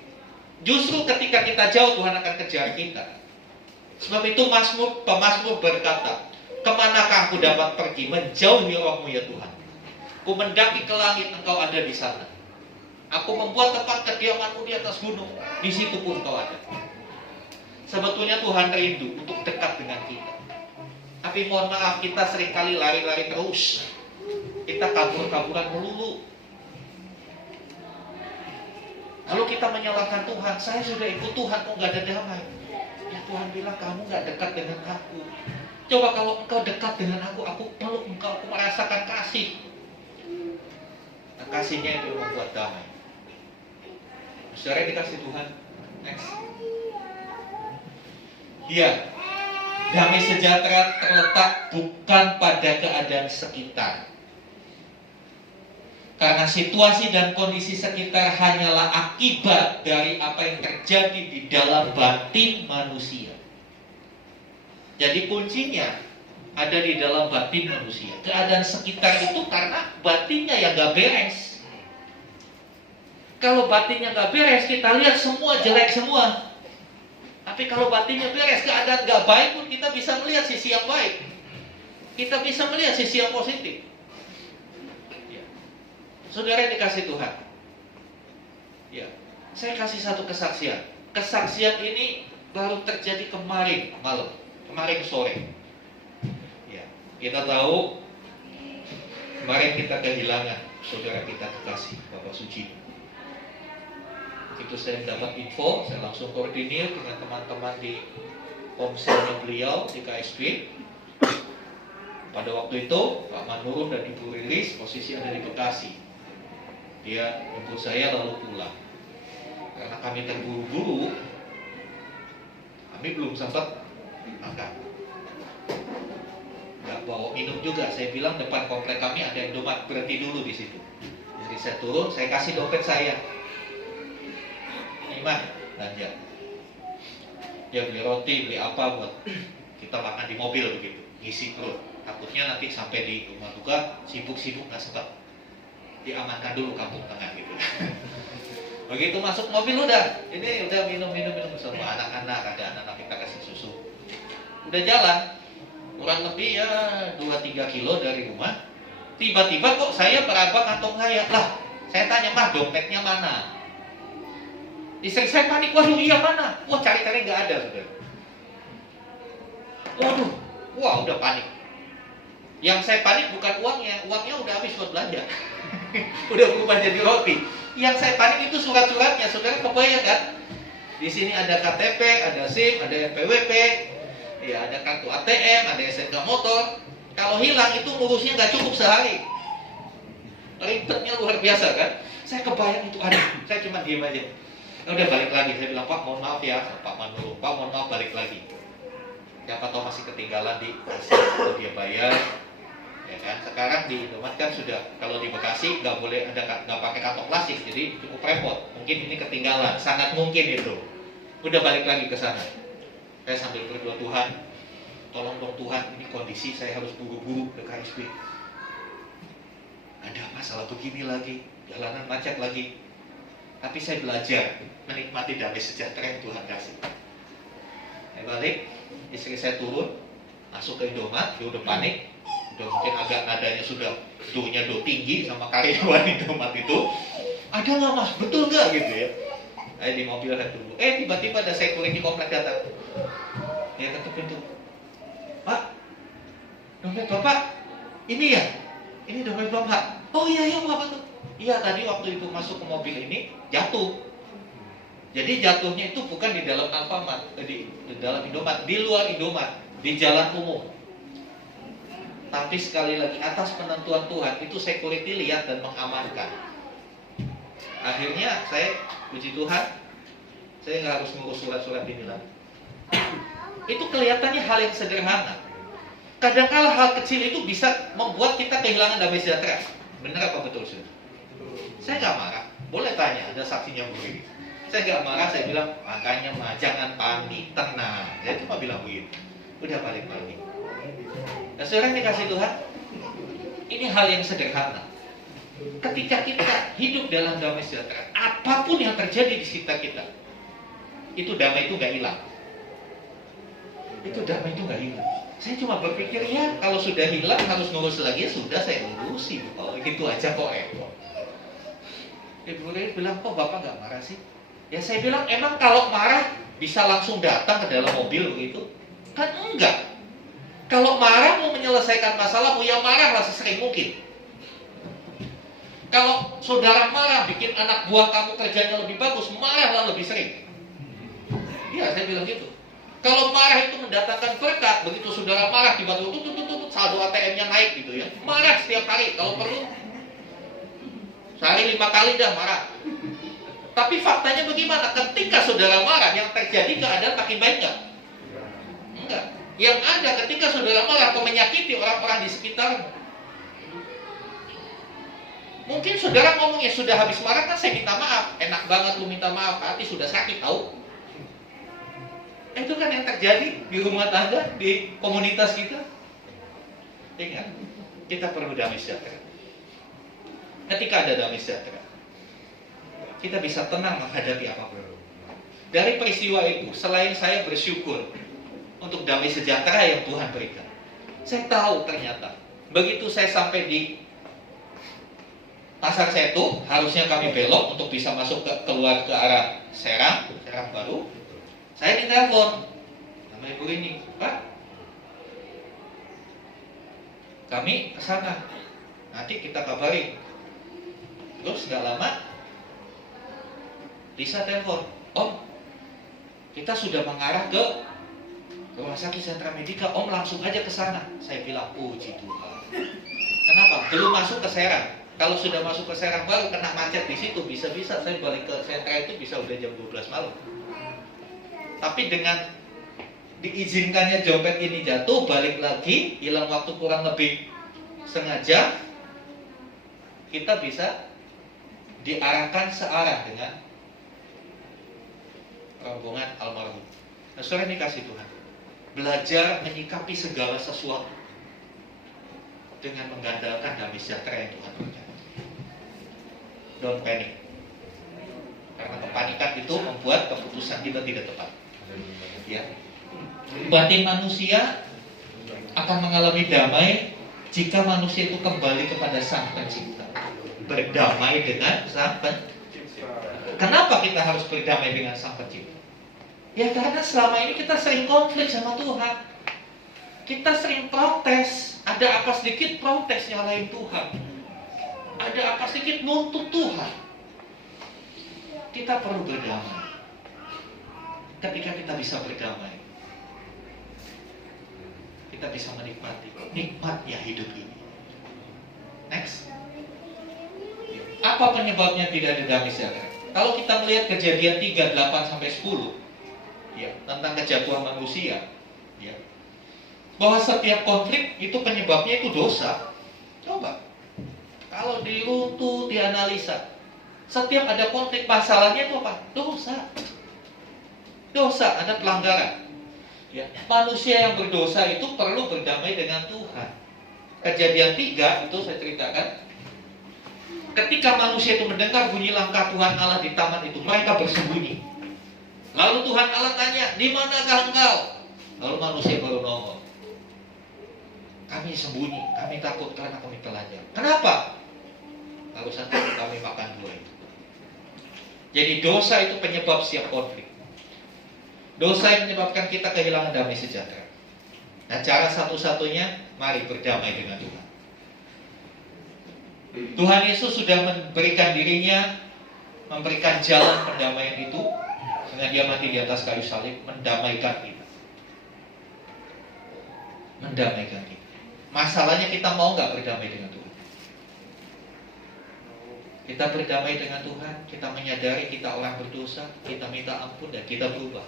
Justru ketika kita jauh, Tuhan akan kejar kita. Sebab itu pemazmur berkata, kemanakah aku dapat pergi menjauhi rohmu ya Tuhan? Ku mendaki ke langit, engkau ada di sana. Aku membuat tempat kediamanmu di atas gunung, di situ pun engkau ada. Sebetulnya Tuhan rindu untuk dekat dengan kita. Tapi mohon maaf, kita seringkali lari-lari terus. Kita kabur-kaburan melulu. Lalu kita menyalahkan Tuhan. Saya sudah ikut Tuhan, kok gak ada damai? Ya Tuhan bilang, kamu gak dekat dengan aku. Coba kalau engkau dekat dengan aku peluk engkau, aku merasakan kasih. Nah, kasihnya itu membuat damai. Saudara dikasih Tuhan. Next. Iya. Damai sejahtera terletak bukan pada keadaan sekitar. Karena situasi dan kondisi sekitar hanyalah akibat dari apa yang terjadi di dalam batin manusia. Jadi kuncinya ada di dalam batin manusia. Keadaan sekitar itu karena batinnya yang gak beres. Kalau batinnya nggak beres, kita lihat semua jelek semua. Tapi kalau batinnya beres, keadaan nggak baik pun kita bisa melihat sisi yang baik. Kita bisa melihat sisi yang positif. Ya. Saudara yang dikasih Tuhan. Ya, saya kasih satu kesaksian. Kesaksian ini baru terjadi kemarin malam, kemarin sore. Ya, kita tahu kemarin kita kehilangan saudara kita kekasih, Bapak Suci. Itu saya dapat info, saya langsung koordinir dengan teman-teman di komselnya beliau di KSP. Pada waktu itu Pak Manurun dan Ibu Rilis posisi ada di Bekasi. Dia jemput saya lalu pulang. Karena kami terburu-buru, kami belum sempat makan. Nggak bawa minum juga. Saya bilang depan komplek kami ada Indomaret, berhenti dulu di situ. Jadi saya turun, saya kasih dompet saya. Ini mah belanja. Ya beli roti, beli apa buat kita makan di mobil begitu, ngisi perut. Takutnya nanti sampai di rumah duka sibuk-sibuk nggak sempat. Diamankan dulu kampung tengah gitu. Begitu masuk mobil udah minum sama anak-anak, ada anak-anak kita kasih susu. Udah jalan, kurang lebih ya 2-3 kilo dari rumah. Tiba-tiba kok saya meraba kantong saya. Lah, saya tanya, "Mah, dompetnya mana?" Istri saya panik, "Waduh, iya mana?" Wah, cari-cari nggak ada, saudara. Waduh, wah udah panik. Yang saya panik bukan uangnya udah habis buat belanja. Udah berubah jadi roti. Yang saya panik itu surat-suratnya, saudara kebayang kan? Di sini ada KTP, ada SIM, ada NPWP, ya ada kartu ATM, ada SNK motor. Kalau hilang itu ngurusnya nggak cukup sehari. Ribetnya luar biasa kan? Saya kebayang itu ada, saya cuma diem aja. Udah balik lagi, saya bilang, "Pak, mohon maaf ya, Pak Manurung, Pak mohon maaf balik lagi." Siapa tahu masih ketinggalan di kasir atau dia bayar. Ya kan, sekarang di Indomaret kan sudah, kalau di Bekasi nggak boleh ada, nggak pakai kantong plastik, jadi cukup repot. Mungkin ini ketinggalan, sangat mungkin itu. Udah balik lagi ke sana. Saya sambil berdoa, "Tuhan, tolong dong Tuhan, ini kondisi saya harus buru-buru ke KSP. Ada masalah begini lagi, jalanan macet lagi." Tapi saya belajar menikmati damai sejahtera yang Tuhan kasih. Saya balik, istri saya turun, masuk ke Indomaret, dia udah panik. Udah mungkin agak nadanya sudah do-nya tinggi sama karyawan Indomaret itu. "Ada nggak Mas? Betul nggak?" gitu ya. Saya di mobil saya tunggu. Tiba-tiba ada security komplek datang. Dia ketuk pintu. "Pak, dompet Bapak ini ya? Ini dompet Bapak." "Oh iya Pak, betul." "Iya, tadi waktu itu masuk ke mobil ini jatuh." Jadi jatuhnya itu bukan di dalam Alfamart, di dalam Indomaret, di luar Indomaret, di jalan umum. Tapi sekali lagi atas penentuan Tuhan itu security lihat dan mengamankan. Akhirnya saya puji Tuhan, saya nggak harus ngurus surat-surat ini lagi. Itu kelihatannya hal yang sederhana. Kadang-kala hal kecil itu bisa membuat kita kehilangan damai sejahtera. Benar apa betul sih? Saya nggak marah. Boleh tanya, ada saksinya begini. Saya nggak marah, saya bilang, "Makanya mah jangan panik, tenang." Saya cuma bilang begitu. Udah balik lagi. Nah, saudara yang dikasih Tuhan, ini hal yang sederhana. Ketika kita hidup dalam damai sejahtera, apapun yang terjadi di sekitar kita, itu damai itu nggak hilang. Itu damai itu nggak hilang. Saya cuma berpikir, ya kalau sudah hilang harus ngurus lagi, ya sudah saya urusi. Oh gitu aja kok Ibu Rini bilang, "Kok Bapak nggak marah sih?" Ya saya bilang, emang kalau marah bisa langsung datang ke dalam mobil begitu? Kan enggak. Kalau marah mau menyelesaikan masalah, ya marahlah sesering mungkin. Kalau saudara marah bikin anak buah kamu kerjanya lebih bagus, marahlah lebih sering. Iya, saya bilang gitu. Kalau marah itu mendatangkan berkat, begitu saudara marah tiba-tiba saldo ATM-nya naik gitu ya. Marah setiap hari, kalau perlu sehari 5 kali dah marah. Tapi faktanya bagaimana? Ketika saudara marah, yang terjadi keadaan makin baik nggak? Enggak. Yang ada ketika saudara marah atau menyakiti orang-orang di sekitar. Mungkin saudara ngomongnya sudah habis marah, kan saya minta maaf. Enak banget lu minta maaf, hati sudah sakit tahu. Itu kan yang terjadi di rumah tangga, di komunitas kita. Ingat, kita perlu damai sejahtera. Ketika ada damai sejahtera, kita bisa tenang menghadapi apapun. Dari peristiwa itu, selain saya bersyukur untuk damai sejahtera yang Tuhan berikan, saya tahu ternyata begitu saya sampai di Pasar Setu, harusnya kami belok untuk bisa masuk keluar ke arah Serang Baru. Saya ditelepon sama Ibu Rini, Pak, kami ke sana, nanti kita kabari. Terus nggak lama Lisa telepon, Om, kita sudah mengarah ke Rumah Sakit Sentra Medika, Om langsung aja ke sana. Saya bilang, puji Tuhan. Kenapa? Belum masuk ke Serang. Kalau sudah masuk ke Serang Baru, kena macet di situ, bisa-bisa saya balik ke sentra itu bisa udah jam 12 malam. Tapi dengan diizinkannya dompet ini jatuh, balik lagi, hilang waktu kurang lebih setengah jam, kita bisa diarahkan searah dengan rombongan almarhum. Nah, saudara ini kasih Tuhan, belajar menyikapi segala sesuatu dengan mengandalkan damai sejahtera yang Tuhan berikan. Don't panic, karena kepanikan itu membuat keputusan kita tidak tepat. Ya, batin manusia akan mengalami damai jika manusia itu kembali kepada Sang Pencipta, berdamai dengan Sang Pencipta. Kenapa kita harus berdamai dengan Sang Pencipta? Ya karena selama ini kita sering konflik sama Tuhan. Kita sering protes, ada apa sedikit protes nyalain Tuhan. Ada apa sedikit nuntut Tuhan. Kita perlu berdamai. Ketika kita bisa berdamai, kita bisa menikmati nikmatnya hidup ini. Next. Apa penyebabnya tidak ada damai sejahtera? Kalau kita melihat Kejadian 3, 8-10, ya, tentang kejagoan manusia, ya, bahwa setiap konflik itu penyebabnya itu dosa. Coba, kalau diruntuh, dianalisa, setiap ada konflik masalahnya itu apa? Dosa. Dosa, ada pelanggaran. Ya, manusia yang berdosa itu perlu berdamai dengan Tuhan. Kejadian 3 itu saya ceritakan. Ketika manusia itu mendengar bunyi langkah Tuhan Allah di taman itu, mereka bersembunyi. Lalu Tuhan Allah tanya, di manakah engkau? Lalu manusia baru nongol. Kami sembunyi, kami takut karena kami telanjang. Kenapa? Lalu satu kami makan buah itu. Jadi dosa itu penyebab setiap konflik. Dosa yang menyebabkan kita kehilangan damai sejahtera. Nah, cara satu-satunya, mari berdamai dengan Tuhan. Tuhan Yesus sudah memberikan dirinya, memberikan jalan pendamaian itu dengan dia mati di atas kayu salib, mendamaikan kita. Mendamaikan kita. Masalahnya kita mau nggak berdamai dengan Tuhan? Kita berdamai dengan Tuhan, kita menyadari kita orang berdosa, kita minta ampun dan kita berubah.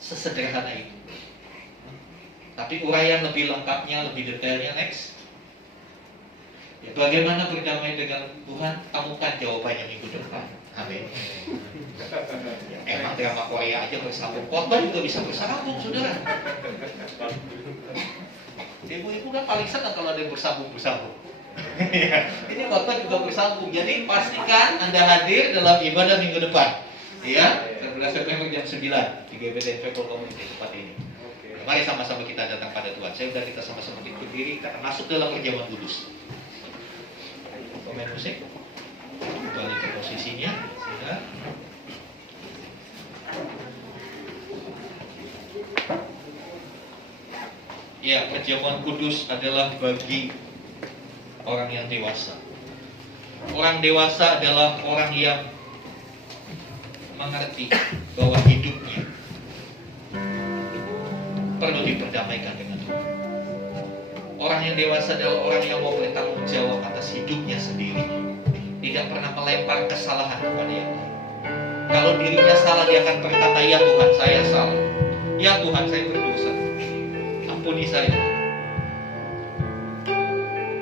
Sesederhana itu. Tapi uraian lebih lengkapnya, lebih detailnya next. Ya, bagaimana berdamai dengan Tuhan? Temukan jawabannya minggu depan. Amin. Ya, emang drama Korea aja bersambung, khotbah juga bisa bersambung, saudara. Ibu-ibu kan paling senang kalau ada yang bersambung-bersambung. Ini khotbah juga bersambung. Jadi pastikan Anda hadir dalam ibadah minggu depan. Ya, 11 September jam 9 di GBT Faithful Community tempat ini. Mari sama-sama kita datang pada Tuhan. Saya udah kita sama-sama berdiri, kita masuk dalam perjamuan kudus. Pemain musik kembali ke posisinya. Sudah. Ya, perjamuan kudus adalah bagi orang yang dewasa. Orang dewasa adalah orang yang mengerti bahwa hidupnya perlu diperdamaikan dengan Tuhan. Orang yang dewasa adalah orang yang mau bertanggung jawab atas hidupnya sendiri, tidak pernah melempar kesalahan kepada yang lain. Kalau dirinya salah, dia akan berkata, ya Tuhan, saya salah. Ya Tuhan, saya berdosa. Ampuni saya.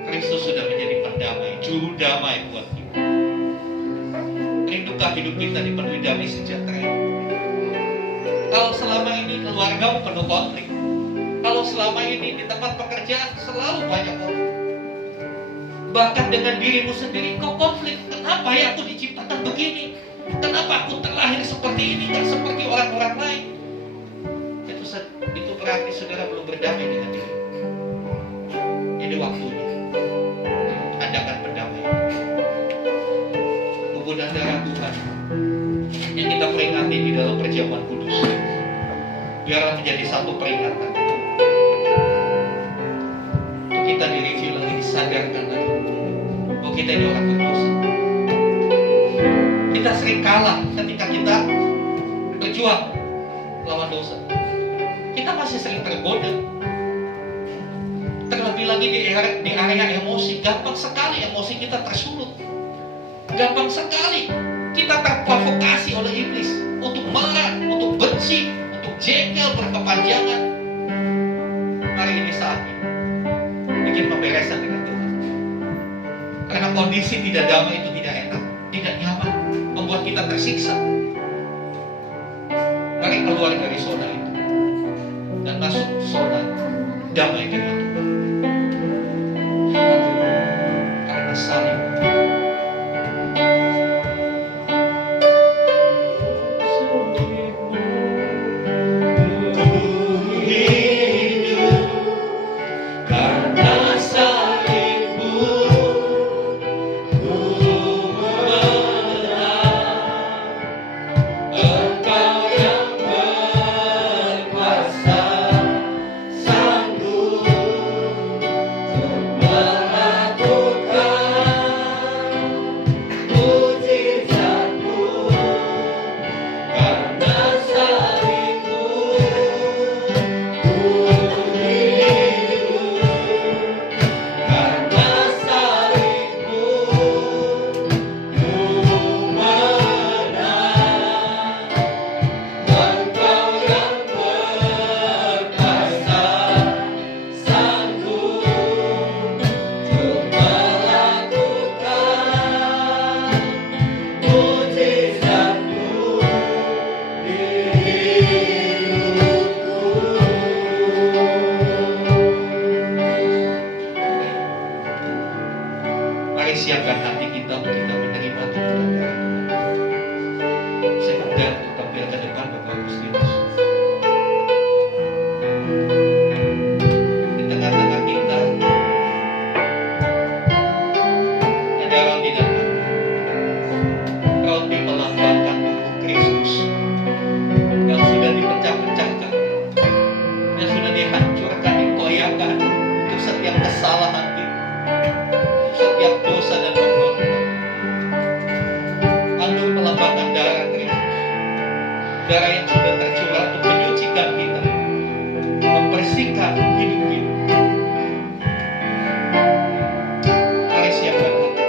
Kristus sudah menjadi pendamai, juru damai buat kita. Rindukah hidup kita dipenuhi damai sejahtera? Kalau selama ini keluarga penuh konflik, kalau selama ini di tempat pekerjaan selalu banyak konflik, Bahkan dengan dirimu sendiri kau konflik. Kenapa ya aku diciptakan begini? Kenapa aku terlahir seperti ini, gak seperti orang-orang lain? Itu berarti saudara belum berdamai dengan diri. Ini waktunya adakan perdamaian. Tubuh dan darah Tuhan yang kita peringati di dalam perjamuan kudus, biarlah menjadi satu peringatan untuk kita direview lagi, disadarkan lagi bahwa kita ini orang berdosa. Kita sering kalah ketika kita berjuang lawan dosa. Kita masih sering tergoda. Terlebih lagi di area emosi, gampang sekali emosi kita tersulut. Gampang sekali kita terprovokasi oleh iblis untuk marah, untuk benci, untuk jengkel berkepanjangan. Mari ini saatnya bikin pemberesan dengan Tuhan. Karena kondisi tidak damai itu tidak enak, tidak nyaman, membuat kita tersiksa. Mari keluar dari zona itu dan masuk zona damai dengan Tuhan. Karena salib. Siapkan hati kita untuk kita menerima Tuhan. Saya undang untuk tampil ke depan Bapak Agustinus. Di tengah-tengah kita ada orang di dalam roti melambangkan tubuh Kristus yang sudah dipecah-pecahkan, yang sudah dihancurkan, dikoyakkan untuk setiap kesalahan kita, setiap dosa dan pemberontakan. Anduk melambangkan darah Kristus, darah yang sudah tercurah untuk menyucikan kita, membersihkan hidup kita. Mari siapkan hati.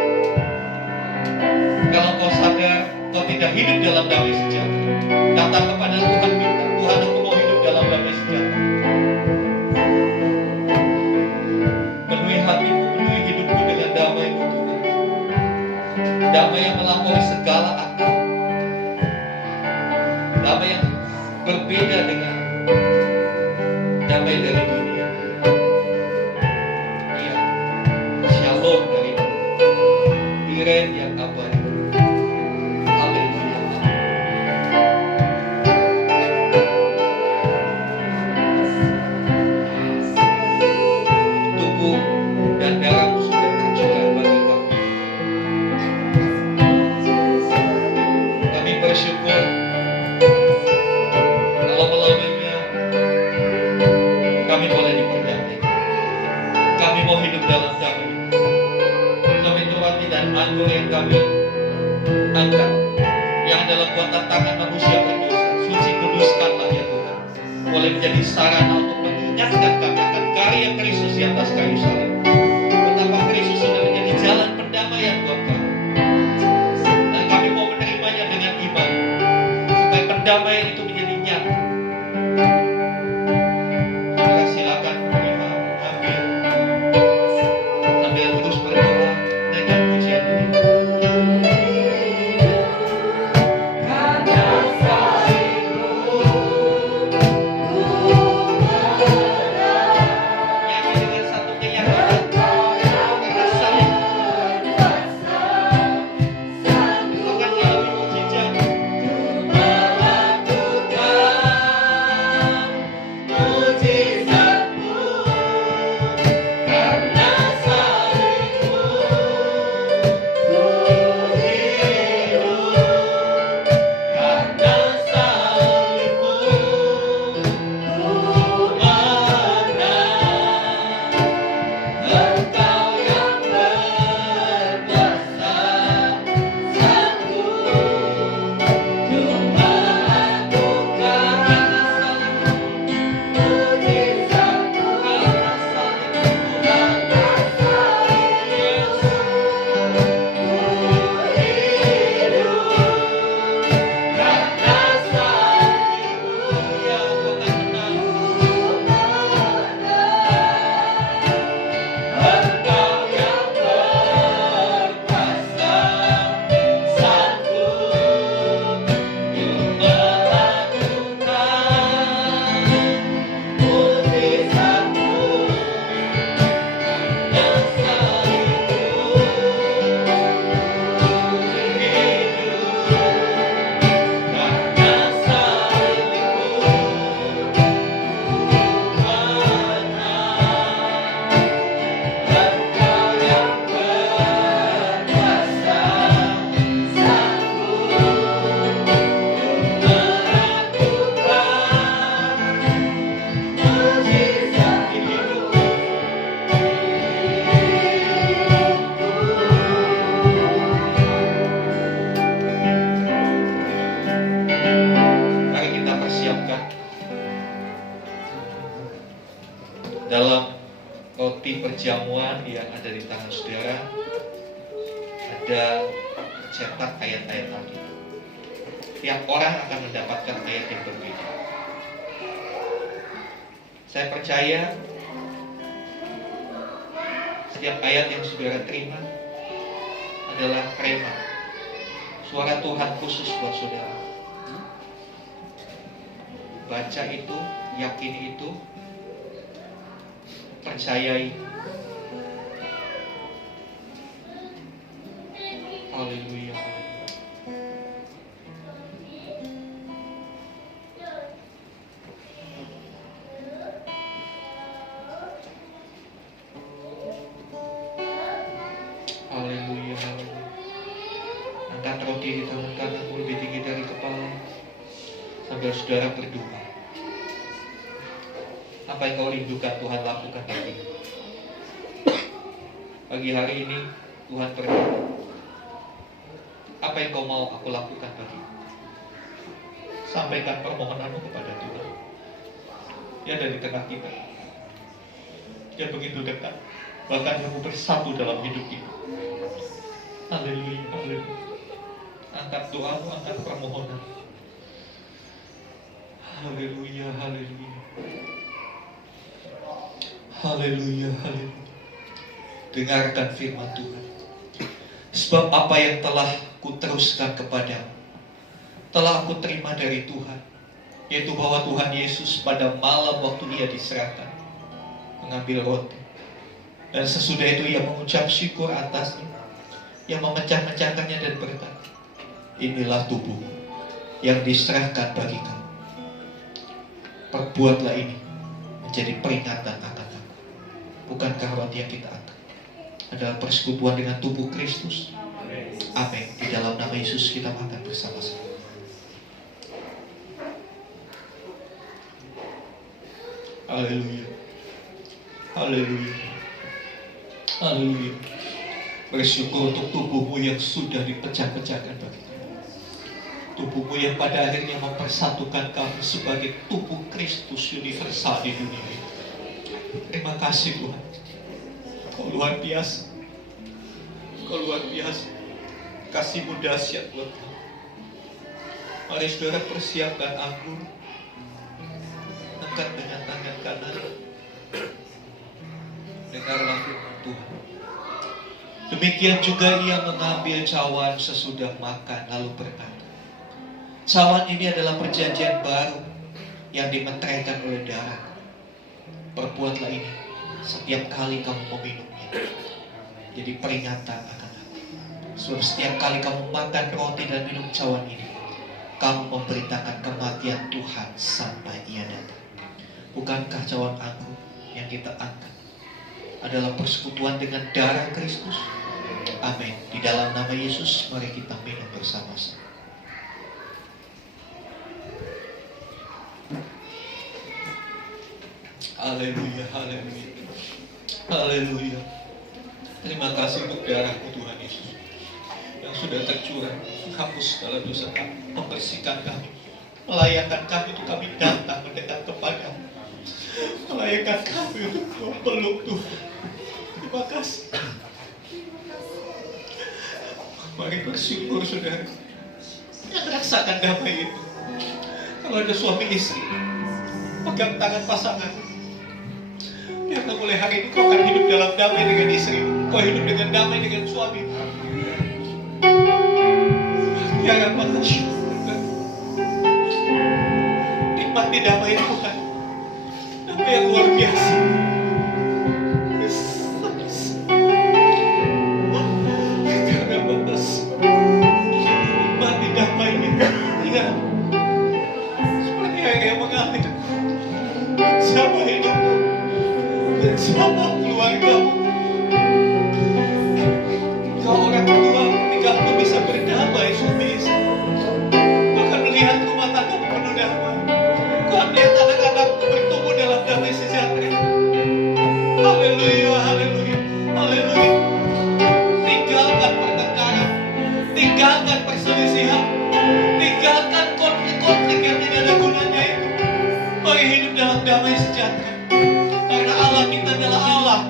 Kalau kau sadar kau tidak hidup dalam damai sejahtera, datang kepada Tuhan, minta, Tuhan, aku mau hidup dalam damai sejahtera. Penuhi hatimu, penuhi hidupku dengan damai-Mu Tuhan. Damai yang melampaui segala akal. Damai yang berbeda dengan damai dari dunia. Iya, shalom dari Iren yang abadi. Haleluya. Tubuh dan darahmu sudah tercurah bagi kami. Kami bersyukur kalau melaluinya kami boleh diperdamaikan. Kami mau hidup dalam damai. Kami roti dan anggur yang kami angkat, yang adalah buatan tangan manusia berdosa, suci kuduskanlah ya Tuhan. Boleh menjadi sarana untuk mengingatkan kami akan karya Kristus di atas kayu salib. Betapa Kristus sudah menjadi jalan pendamaian buat kami. Dan kami mau menerimanya dengan iman, supaya pendamaian itu menjadi nyata. Saudara silakan menerima, ambil terus berdoa dengan pujian ini. Nyanyi dengan satu keyakinan karena salib. perjamuan yang ada di tangan saudara ada cetak ayat-ayat Alkitab. Tiap orang akan mendapatkan ayat yang berbeda. Saya percaya setiap ayat yang saudara terima adalah rema, suara Tuhan khusus buat saudara. Baca itu, yakini itu, percayai. Haleluya. Haleluya. Angkat roti di tangan kananmu lebih tinggi dari kepala sambil saudara berdoa. Apa yang kau rindukan Tuhan lakukan bagimu? Pagi hari ini Tuhan berkata, apa yang kau mau aku lakukan bagimu? Sampaikan permohonanmu kepada Tuhan. Dia ada di tengah kita. Dia begitu dekat. Bahkan kamu bersatu dalam hidup kita. Haleluya, haleluya. Angkat doamu, angkat permohonan. Haleluya, haleluya. Haleluya, haleluya. Dengarkan firman Tuhan. Sebab apa yang telah kuteruskan kepadamu telah aku terima dari Tuhan, yaitu bahwa Tuhan Yesus pada malam waktu Dia diserahkan mengambil roti, dan sesudah itu Ia mengucap syukur atasnya, Ia memecah-mecahkannya dan berkata, inilah tubuhku yang diserahkan bagi kamu. Perbuatlah ini menjadi peringatan akan aku. Bukankah roti yang kita angkat adalah persekutuan dengan tubuh Kristus? Amin. Di dalam nama Yesus kita makan bersama-sama. Haleluya. Haleluya. Haleluya. Bersyukur untuk tubuhmu yang sudah dipecah-pecahkan bagi kamu. Tubuhmu yang pada akhirnya mempersatukan kamu sebagai tubuh Kristus universal di dunia ini. Terima kasih Tuhan. Kau luar biasa. Kau luar biasa. Kasih-Mu dahsyat buat kami. Mari saudara persiapkan anggur. Angkat dengan tangan kanan. Dengarlah firman Tuhan. Demikian juga Ia mengambil cawan sesudah makan lalu berkata, cawan ini adalah perjanjian baru yang dimeteraikan oleh darah. Perbuatlah ini setiap kali kamu meminumnya, jadi peringatan akan aku. Sebab setiap kali kamu makan roti dan minum cawan ini, kamu memberitakan kematian Tuhan sampai Ia datang. Bukankah cawan anggur yang kita angkat adalah persekutuan dengan darah Kristus? Amin. Di dalam nama Yesus, mari kita minum bersama-sama. Haleluya, haleluya. Haleluya. Terima kasih untuk darah-Mu Tuhan Yesus yang sudah tercurah, menghapus segala dosa kami, membersihkan kami, melayakkan kami untuk kami datang mendekat kepada-Mu, melayakkan kami untuk memeluk Tuhan. Terima kasih. Mari bersyukur saudara yang rasakan damai itu. Kalau ada suami istri, pegang tangan pasangan. Biarlah mulai hari ini kau akan hidup dalam damai dengan istri, kau hidup dengan damai dengan suami. Biarlah maka syukur, nikmati damai Tuhan, damai yang luar biasa. Nikmati damai ini, ingat seperti air yang mengalir sama hidupmu, sama keluargamu. Kau orang tua, ketika aku bisa berdamai suami istri, kau akan melihat rumah tanggamu penuh damai. Kau akan melihat anak-anakmu bertumbuh dalam damai sejahtera.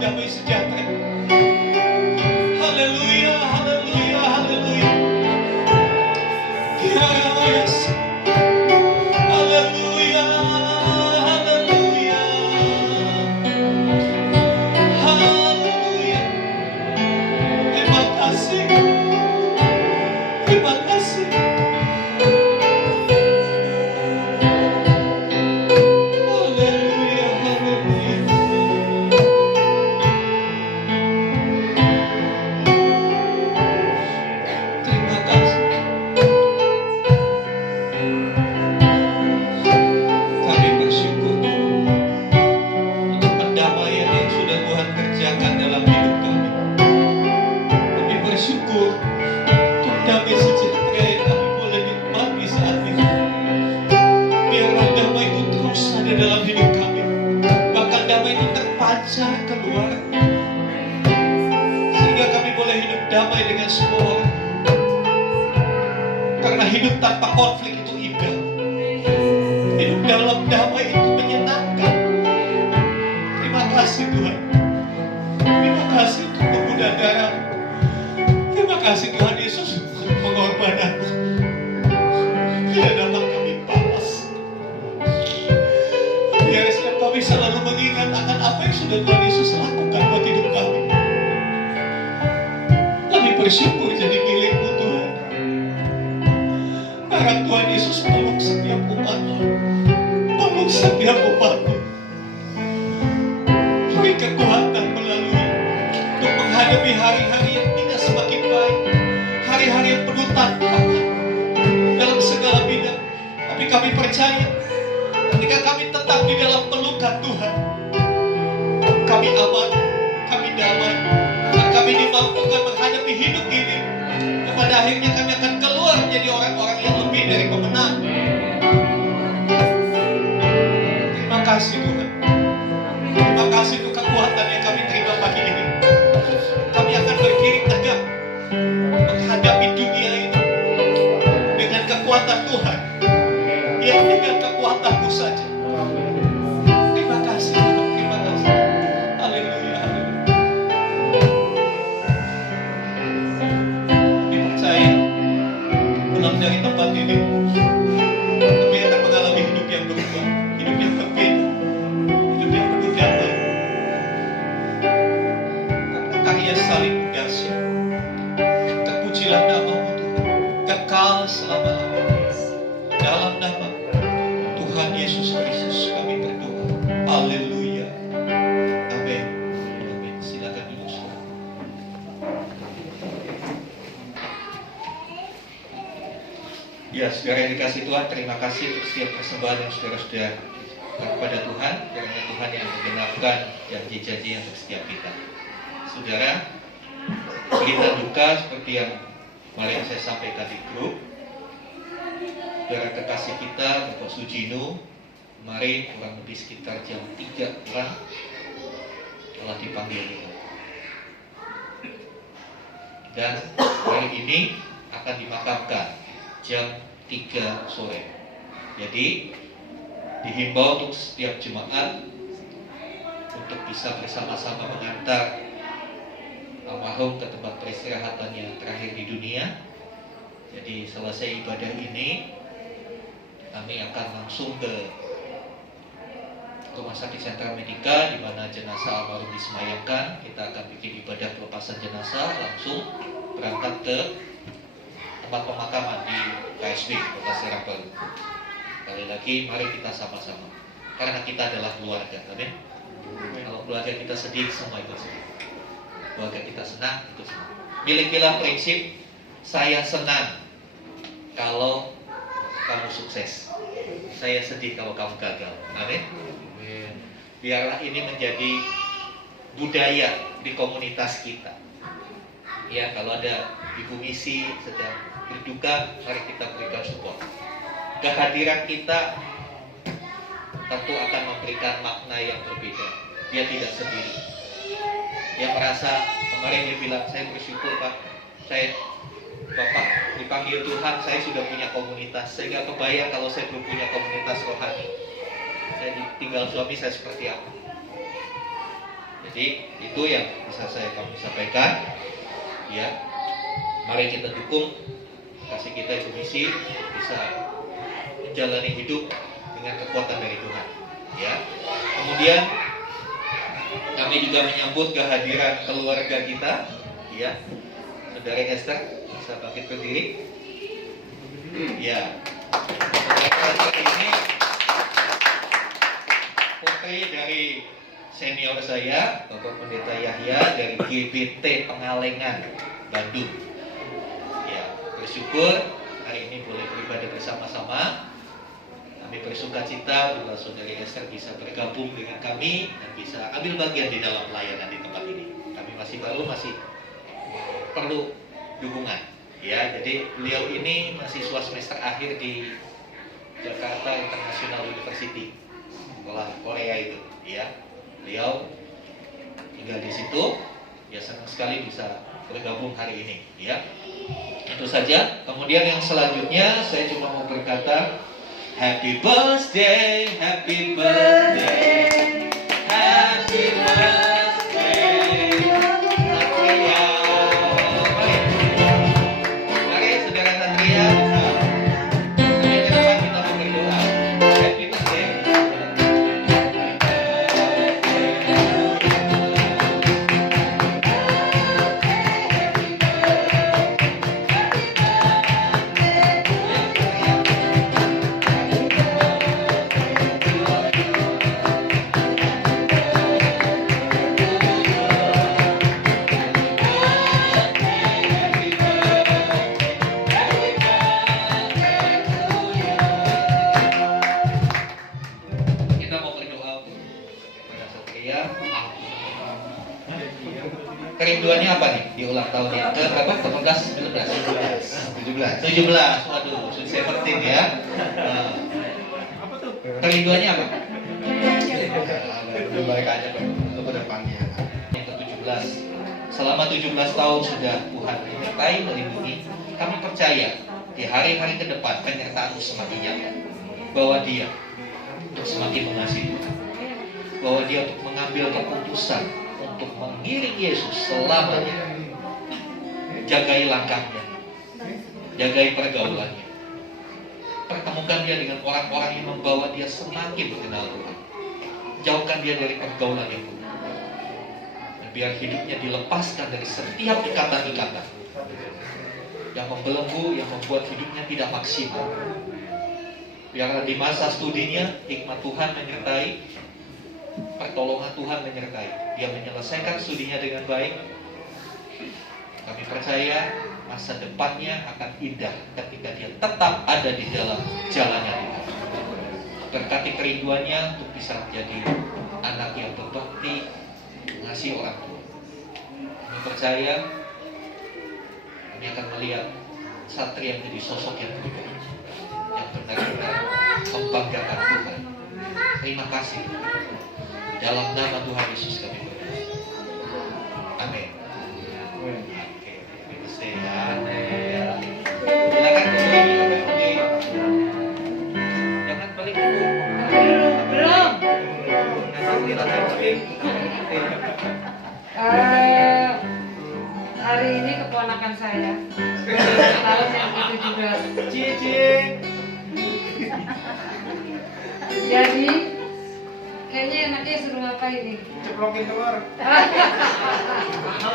damai sejahtera. Haleluya, haleluya, haleluya. Yes. Haleluya, haleluya. Haleluya. Terima kasih. Terima kasih. Haleluya, haleluya. Terima kasih. Kami bersyukur untuk pendamaian yang sudah Tuhan kerjakan dalam hidup kami. Kami bersyukur untuk damai sejahtera yang kami boleh nikmati saat ini. Biarlah damai itu terus ada dalam hidup kami. Bahkan damai itu terpancar keluar, sehingga kami boleh hidup damai dengan semua orang. Karena hidup tanpa konflik itu indah. Hidup dalam damai itu menyenangkan. Terima kasih Tuhan. Terima kasih untuk pengguna darah. Terima kasih Tuhan Yesus untuk pengorbanan. Tidak dapat kami balas. Biar setiap kami selalu mengingat akan apa yang sudah Tuhan Yesus lakukan buat hidup kami. Kami bersyukur jadi milik-Mu Tuhan. Karena Tuhan Yesus peluk setiap umat-Mu. Peluk setiap umat-Mu. Beri kekuatan melalui untuk menghadapi hari-hari yang tidak semakin baik. Hari-hari yang penuh tantangan dalam segala bidang. Tapi kami percaya ketika kami tetap di dalam pelukan Tuhan, kami aman, kami damai, dan kami dimampukan menghadapi hidup ini. Dan pada akhirnya kami akan keluar menjadi orang-orang yang lebih dari pemenang. Terima kasih Tuhan. Terima kasih untuk kekuatan yang kami terima pagi ini. Kami akan berdiri tegak menghadapi dunia ini dengan kekuatan Tuhan, yang dengan kekuatan-Mu saja. Terima kasih Tuhan, terima kasih. Haleluya, haleluya. Kami percaya pulang dari tempat ini kami akan mengalami hidup yang berubah, hidup yang berbeda, hidup yang penuh damai. Karena karya salib dahsyat. Terpujilah nama-Mu Tuhan, kekal selama-lamanya. Dalam nama Tuhan Yesus Kristus kami berdoa. Haleluya. Amin. Amin. Silakan duduk saudara. Ya, saudara yang dikasih Tuhan, terima kasih untuk setiap persembahan yang saudara-saudara kepada Tuhan, karena Tuhan yang menggenapkan janji-janji untuk setiap kita. Saudara, berita duka seperti yang kemarin saya sampaikan di grup, saudara kekasih kita, Bapak Sujino, kemarin kurang lebih sekitar jam 3 pulang telah dipanggil Tuhan. Dan hari ini akan dimakamkan jam 3 sore. Jadi dihimbau untuk setiap jemaat untuk bisa bersama-sama mengantar almarhum ke tempat peristirahatannya terakhir di dunia. Jadi selesai ibadah ini, kami akan langsung ke Rumah Sakit Sentra Medika di mana jenazah almarhum disemayamkan. Kita akan bikin ibadah pelepasan jenazah, langsung berangkat ke tempat pemakaman di KSB Kota Serang Baru. Sekali lagi, mari kita sama-sama, karena kita adalah keluarga, amin. Kalau keluarga kita sedih, semua ikut sedih. Keluarga kita senang, ikut senang. Milikilah prinsip, saya senang kalau kamu sukses, saya sedih kalau kamu gagal, amin. Biarlah ini menjadi budaya di komunitas kita. Ya, kalau ada ibu misi sedang berduka, mari kita berikan support. Kehadiran kita tentu akan memberikan makna yang berbeda. Dia tidak sendiri. Dia merasa, kemarin dia bilang, saya bersyukur Pak, Bapak dipanggil Tuhan, saya sudah punya komunitas. Sehingga kebayang kalau saya belum punya komunitas rohani, saya ditinggal suami saya seperti apa. Jadi itu yang bisa kami sampaikan. Ya, mari kita dukung, kasih kita itu misi bisa menjalani hidup dengan kekuatan dari Tuhan. Ya, kemudian kami juga menyambut kehadiran keluarga kita. Ya, Saudara Esther bisa bangkit berdiri. Ya, Saudara Esther ini putri dari senior saya, Bapak Pendeta Yahya dari GBT Pengalengan, Bandung. Ya, bersyukur hari ini boleh beribadah bersama-sama. Kami bersuka cita bila Saudari Esther bisa bergabung dengan kami dan bisa ambil bagian di dalam pelayanan di tempat ini. Kami masih baru, masih perlu dukungan. Ya, jadi beliau ini mahasiswa semester akhir di Jakarta International University, sekolah Korea itu. Ya, beliau tinggal di situ. Ya, senang sekali bisa bergabung hari ini. Ya, itu saja. Kemudian yang selanjutnya saya cuma mau berkata, Happy birthday, happy birthday, happy birthday, Satria. Mari Saudara Satria bisa. Sampai ke depan kita mau berdoa. Happy birthday. Kerinduannya apa nih di ulang tahun yang ke berapa? 18, 17. Waduh, sudah 17 ya. Kerinduannya apa? Kebaikannya ke depannya. Yang ke-17. Selama 17 tahun sudah Tuhan menyertai, melindungi. Kami percaya di hari-hari ke depan penyertaan semakin nyata. Bahwa Dia untuk semakin mengasihi Tuhan. Bahwa Dia untuk mengambil keputusan untuk mengiring Yesus selamanya. Jagai langkahnya, jagai pergaulannya, pertemukan dia dengan orang-orang yang membawa dia semakin mengenal Tuhan. Jauhkan dia dari pergaulan yang buruk, dan biar hidupnya dilepaskan dari setiap ikatan-ikatan yang membelenggu, yang membuat hidupnya tidak maksimal. Biar di masa studinya hikmat Tuhan menyertai, pertolongan Tuhan menyertai. Dia menyelesaikan studinya dengan baik. Kami percaya masa depannya akan indah ketika dia tetap ada di dalam jalannya Tuhan. Berkati kerinduannya untuk bisa menjadi anak yang berbakti, mengasihi orang tua. Kami percaya kami akan melihat Satria menjadi sosok yang berubah, yang benar-benar membanggakan Tuhan. Terima kasih. Dalam nama Tuhan Yesus kami berdoa. Amin. Silakan jangan balik dulu. Belum. Hari ini keponakan saya tahun yang ke-17. Jadi kayaknya enaknya suruh ngapain nih? Ceplokin telur.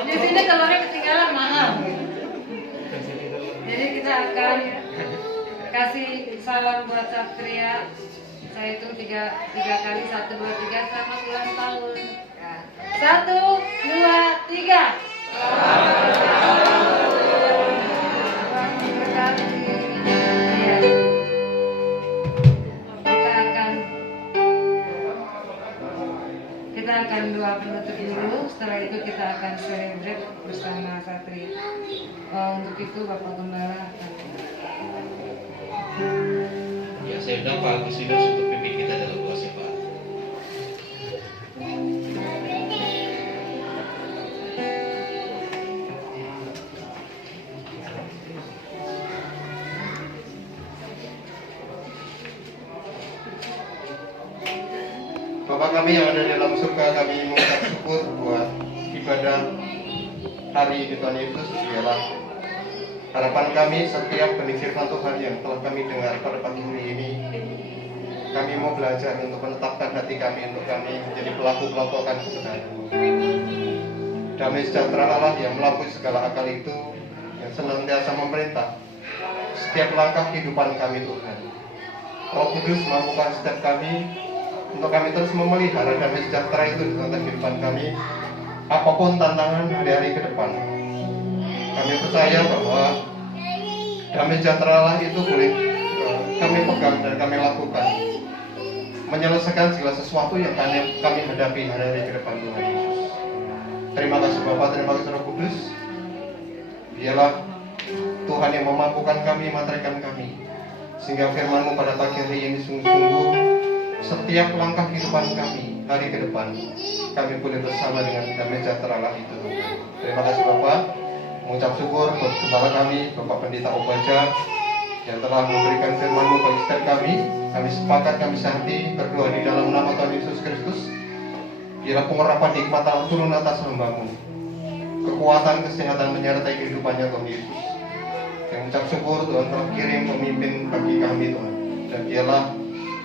Di sini telurnya ketinggalan mahal. Jadi kita akan kasih salam buat Satria. Saya itu tiga kali, 1, 2, 3, selamat ulang tahun. 1, 2, 3. Kita akan doa penutup dulu. Setelah itu kita akan celebrate bersama Satria. Untuk itu Bapak Gembala akan. Ya, saya undang Pak Agustinus untuk pimpin kita dalam doa syafaat. Bapak kami yang ada di dalam surga, kami mengucap syukur buat ibadah hari ini Tuhan Yesus. Biarlah harapan kami setiap benih firman Tuhan yang telah kami dengar pada pagi hari ini, kami mau belajar untuk menetapkan hati kami, untuk kami menjadi pelaku-pelaku akan kebenaran. Damai sejahtera Allah yang melampaui segala akal itu, yang senantiasa memerintah setiap langkah kehidupan kami Tuhan. Roh Kudus mampukan setiap kami untuk kami terus memelihara damai sejahtera itu di tengah kehidupan kami, apapun tantangan hari-hari ke depan. Kami percaya bahwa damai sejahtera Allah itu boleh kami pegang dan kami lakukan, menyelesaikan segala sesuatu yang kami hadapi hari-hari ke depan Tuhan Yesus. Terima kasih Bapa, terima kasih Roh Kudus. Biarlah Tuhan yang memampukan kami, memantarkan kami, sehingga firman-Mu pada pagi hari ini sungguh-sungguh setiap langkah kehidupan kami hari ke depan, kami boleh bersama dengan damai sejahtera Allah itu Tuhan. Terima kasih Bapa. Mengucap syukur buat kepala kami, Bapak Pendeta Obaja, yang telah memberikan firman-Mu bagi setiap kami. Kami sepakat, kami sehati berdoa di dalam nama Tuhan Yesus Kristus. Biarlah pengurapan hikmat Allah turun atas hamba-Mu, kekuatan, kesehatan menyertai kehidupannya Tuhan Yesus. Yang mengucap syukur Tuhan telah kirim pemimpin bagi kami Tuhan. Dan biarlah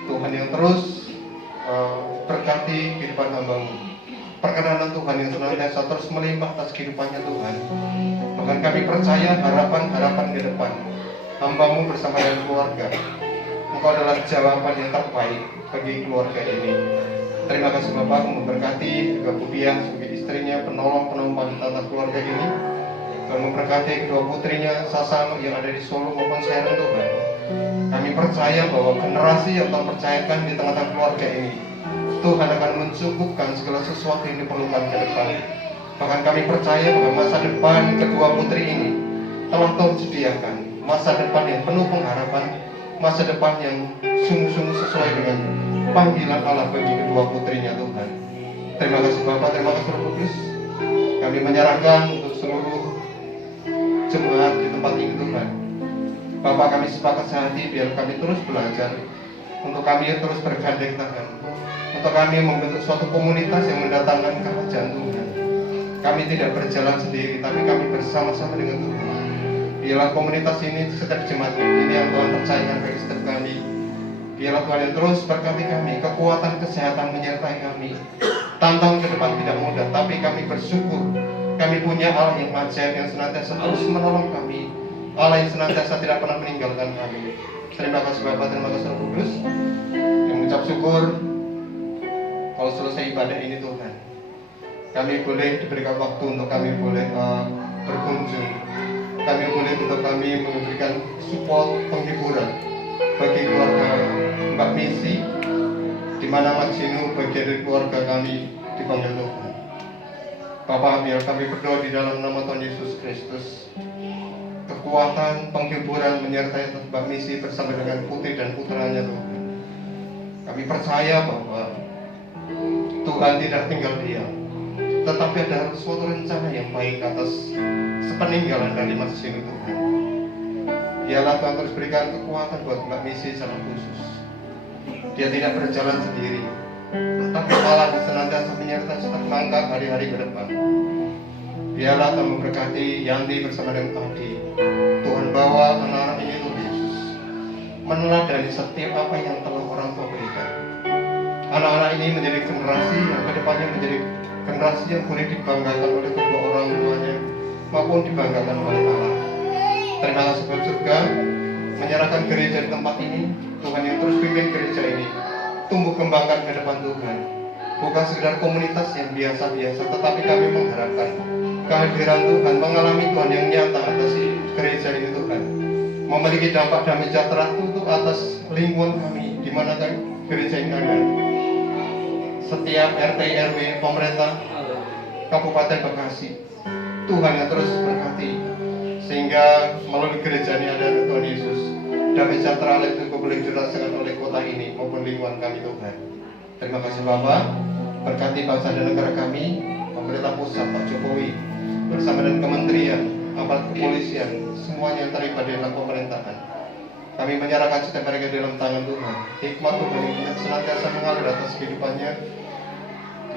Tuhan yang terus berkati kehidupan hamba-Mu, perkenanan Tuhan yang senantiasa terus melimpah atas kehidupannya Tuhan. Bahkan kami percaya harapan-harapan ke depan hamba-Mu bersama dengan keluarga, Engkau adalah jawaban yang terbaik bagi keluarga ini. Terima kasih Bapak, memberkati juga Budiah sebagai istrinya, penolong penumpang atas keluarga ini. Dan memberkati kedua putrinya Sasano yang ada di Solo maupun Serang Tuhan. Kami percaya bahwa generasi yang Tuhan percayakan di tengah-tengah keluarga ini, Tuhan akan mencukupkan segala sesuatu yang diperlukan ke depan. Bahkan kami percaya bahwa masa depan kedua putri ini telah Tuhan sediakan, masa depan yang penuh pengharapan, masa depan yang sungguh-sungguh sesuai dengan panggilan Allah bagi kedua putrinya Tuhan. Terima kasih Bapak, terima kasih Roh Kudus. Kami menyerahkan untuk seluruh jemaat di tempat ini Tuhan. Bapak, kami sepakat sehati biar kami terus belajar, untuk kami terus bergandeng tangan, untuk kami membentuk suatu komunitas yang mendatangkan kerajaan Tuhan. Kami tidak berjalan sendiri, tapi kami bersama-sama dengan Tuhan. Biarlah komunitas ini, setiap jemaat ini yang Tuhan percayakan bagi setiap kami. Biarlah Tuhan yang terus berkati kami, kekuatan, kesehatan menyertai kami. Tantangan ke depan tidak mudah, tapi kami bersyukur kami punya Allah yang ajaib, yang senantiasa terus menolong kami, Allah yang senantiasa tidak pernah meninggalkan kami. Terima kasih Bapak, terima kasih Roh Kudus. Yang mengucap syukur kalau selesai ibadah ini Tuhan, kami boleh diberikan waktu untuk kami boleh berkunjung. Kami boleh untuk kami memberikan support, penghiburan bagi keluarga Mbak Misi, di mana Mas Jinu bagian dari keluarga kami dipanggil Tuhan. Bapak, biar kami berdoa di dalam nama Tuhan Yesus Kristus, kekuatan, penghiburan menyertai Mbak Misi bersama dengan putri dan putranya Tuhan. Kami percaya bahwa Tuhan tidak tinggal diam, tetapi ada suatu rencana yang baik atas sepeninggalan dari Mas Jinu Tuhan. Biarlah Tuhan terus berikan kekuatan buat Mbak Misi secara khusus. Dia tidak berjalan sendiri, tapi Allah senantiasa menyertai setiap langkah hari-hari ke depan. Biarlah Tuhan memberkati Yanti bersama dengan Adi. Tuhan bawa anak-anak ini Tuhan Yesus meneladani setiap apa yang telah orang tua berikan. Anak-anak ini menjadi generasi yang kedepannya menjadi generasi yang boleh dibanggakan oleh kedua orang tuanya maupun dibanggakan oleh Allah. Terima kasih Tuhan surga, menyerahkan gereja di tempat ini. Tuhan yang terus pimpin gereja ini tumbuh kembangkan ke depan Tuhan. Bukan sekedar komunitas yang biasa-biasa, tetapi kami mengharapkan kehadiran Tuhan, mengalami Tuhan yang nyata atas gereja ini Tuhan, memiliki dampak damai sejahtera untuk atas lingkungan kami di mana gereja ini ada. Setiap RT RW, pemerintah Kabupaten Bekasi, Tuhan yang terus berkati, sehingga melalui gereja ini ada Tuhan Yesus, damai sejahtera itu boleh dirasakan oleh kota ini maupun lingkungan kami Tuhan. Terima kasih Bapak, berkati bangsa dan negara kami, pemerintah pusat Pak Jokowi bersama dengan kementerian, aparat kepolisian, semuanya yang terlibat dalam pemerintahan. Kami menyerahkan setiap mereka dalam tangan Tuhan. Hikmat Tuhan yang senantiasa mengalir atas kehidupannya,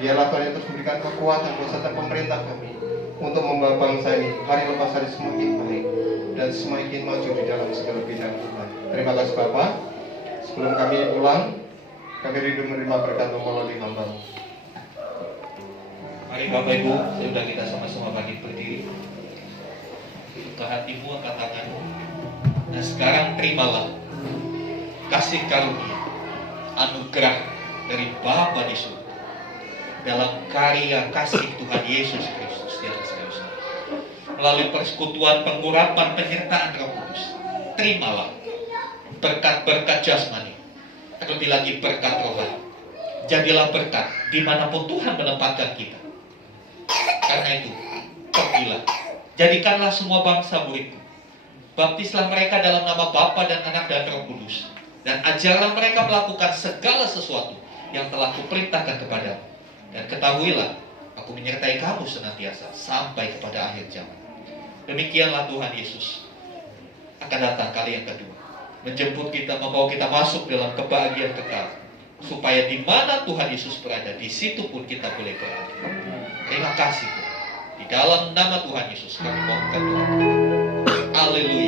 Biarlah Tuhan Yesus memberikan kekuatan beserta pemerintah kami untuk membawa bangsa ini hari lepas hari semakin baik dan semakin maju di dalam segala bidang Tuhan. Terima kasih Bapak. Sebelum kami pulang, kami rindu menerima berkat melalui hamba-Mu. Mari Bapak Ibu, sudah kita sama-sama bangkit berdiri. Buka hatimu, angkat tanganmu. Nah sekarang terimalah kasih karunia, anugerah dari Bapa di surga dalam karya kasih Tuhan Yesus Kristus di atas kayu salib. Melalui persekutuan, pengurapan, penyertaan Roh Kudus, terimalah berkat-berkat jasmani, terlebih lagi berkat rohani. Jadilah berkat dimanapun Tuhan menempatkan kita. Karena itu, pergilah, jadikanlah semua bangsa muridku. Baptislah mereka dalam nama Bapa dan Anak dan Roh Kudus, dan ajarlah mereka melakukan segala sesuatu yang telah kuperintahkan kepadamu. Dan ketahuilah, aku menyertai kamu senantiasa sampai kepada akhir zaman. Demikianlah Tuhan Yesus akan datang kali yang kedua, menjemput kita, membawa kita masuk dalam kebahagiaan kekal, supaya di mana Tuhan Yesus berada, di situ pun kita boleh berada. Terima kasih Tuhan. Di dalam nama Tuhan Yesus kami mohonkan doa. Haleluya.